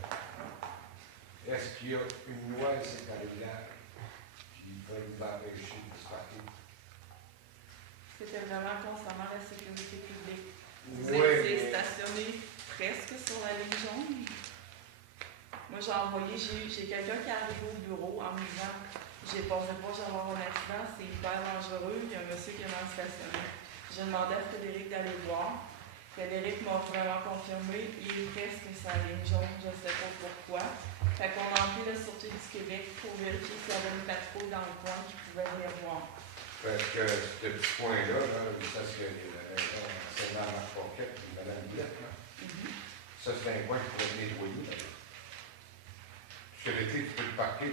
Est-ce qu'il y a une loi ici dans le village qui va nous empêcher de se parquer? C'était vraiment concernant la sécurité publique. Vous Oui, étiez stationné presque sur la ligne jaune. Moi, j'ai envoyé, j'ai quelqu'un qui est arrivé au bureau en me disant j'ai pensé pas que j'allais avoir un accident, c'est hyper dangereux, il y a un monsieur qui est mal stationné. J'ai demandé à Frédéric d'aller voir. Frédéric m'a vraiment confirmé, il est presque sur la ligne jaune, je ne sais pas pourquoi. Fait qu'on a appelé la Sûreté du Québec pour vérifier s'il y avait une patrouille dans le coin qui pouvait venir voir. Parce que ce petit point-là, là, ça c'est dans la pocket de Mme Boulette, là. Ça, c'est un point qui pourrait être nettoyé. Là. Sur l'été, tu peux le parquer.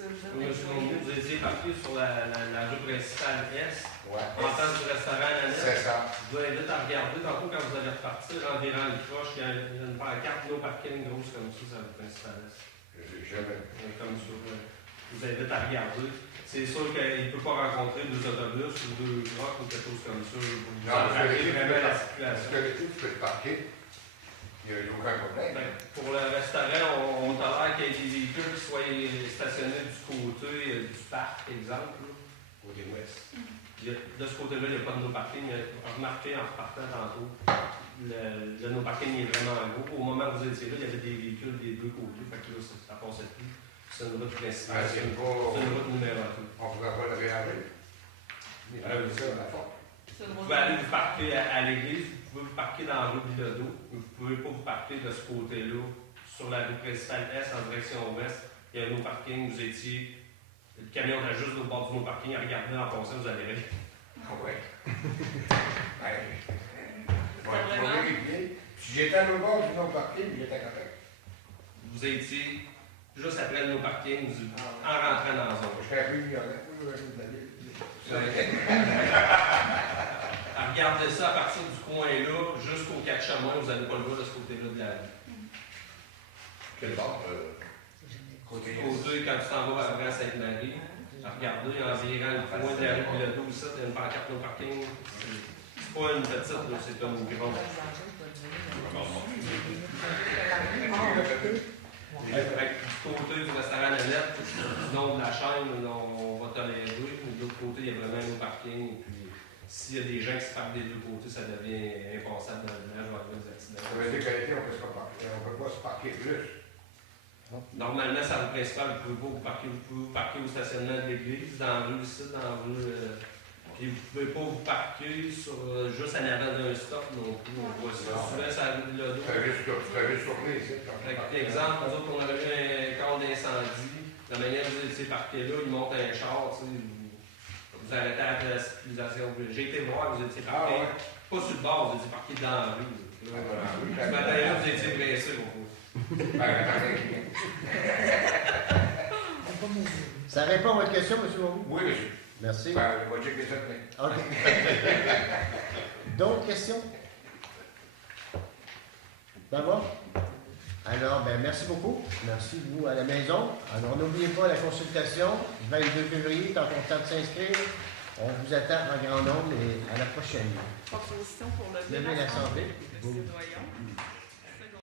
Monsieur Mongeau, vous étiez parqué sur la rue principale Est, Ouais. en face du restaurant à la C'est ça. Je vous invite à regarder tantôt quand vous allez repartir en virant le croche, il y a une pancarte no parking grosse comme ça sur la rue principale Est. J'ai jamais. Comme ça. Je vous invite à regarder. C'est sûr qu'il ne peut pas rencontrer deux autobus ou deux trucks ou quelque chose comme ça. Vous arrêtez vraiment la situation. Parce que l'été, tu peux le parquer. Il n'y a aucun problème. Ben, pour le restaurant, on tolère qu'il y ait des véhicules qui soient stationnés du côté du parc, exemple, là, côté ouest. De ce côté-là, il n'y a pas de no-parking. Remarquez en repartant tantôt, le no-parking est vraiment gros. Au moment où vous étiez là, il y avait des véhicules des deux côtés. Fait que là, ça passait plus. C'est une route principale. C'est une route numéro 2. On ne pourrait pas le réarriver. Mais ça, la forme. Vous pouvez aller vous parquer à l'église, vous pouvez vous parquer dans la rue Bilodeau, mais vous ne pouvez pas vous parquer de ce côté-là, sur la rue principale Est en direction ouest. Il y a un no-parking, vous étiez. Le camion est juste au bord du no-parking, à regarder en passant, vous allez aller. Oui. Je vais vérifier. Si j'étais à l'autre bord du no-parking, j'étais correct. Vous étiez juste après le no-parking, en rentrant dans la zone. Je serais un peu ignorant. Regardez ça à partir du coin-là, jusqu'au 4 chemins, vous n'allez pas le voir de ce côté-là de la rue. Quel bord? Côté, quand tu t'en vas après à Sainte-Marie, regardez en virant le coin de la rue Bilodeau, il y a une pancarte no parking. C'est pas une petite, c'est une grande. Du côté du restaurant Nanette, du nom de la chaîne, on va tolérer. De l'autre côté, il y a vraiment un parking. Puis, s'il y a des gens qui se partent des deux côtés, ça devient impassable dans le village, on va avoir des accidents. Ça veut dire qu'à l'été, on ne peut pas se parquer plus. Normalement, c'est la rue principale, vous pouvez vous parquer au stationnement de l'église, dans la rue ici, dans la rue. Puis vous ne pouvez pas vous parquer juste en avant d'un stop non plus. On voit ça. Souvent, c'est la rue de Lodo. Ça risque tourner ici. Exemple, nous autres, on avait eu un cas d'incendie. La manière dont vous étiez parqué là, il monte un char, tu sais, vous arrêtez à la circulation. J'ai été voir, vous étiez parqué. Pas sur le bord, vous étiez parqué dans la rue. Ce matin-là, vous étiez pressé. Ça répond à votre question, M. Mongeau? Oui, monsieur. Merci. On va checker ça demain. OK. D'autres questions? D'abord? Alors, merci beaucoup. Merci, vous, à la maison. Alors, n'oubliez pas la consultation. 22 février, quand on tente de s'inscrire. On vous attend en grand nombre et à la prochaine. Proposition pour Levez l'Assemblée. Le citoyen.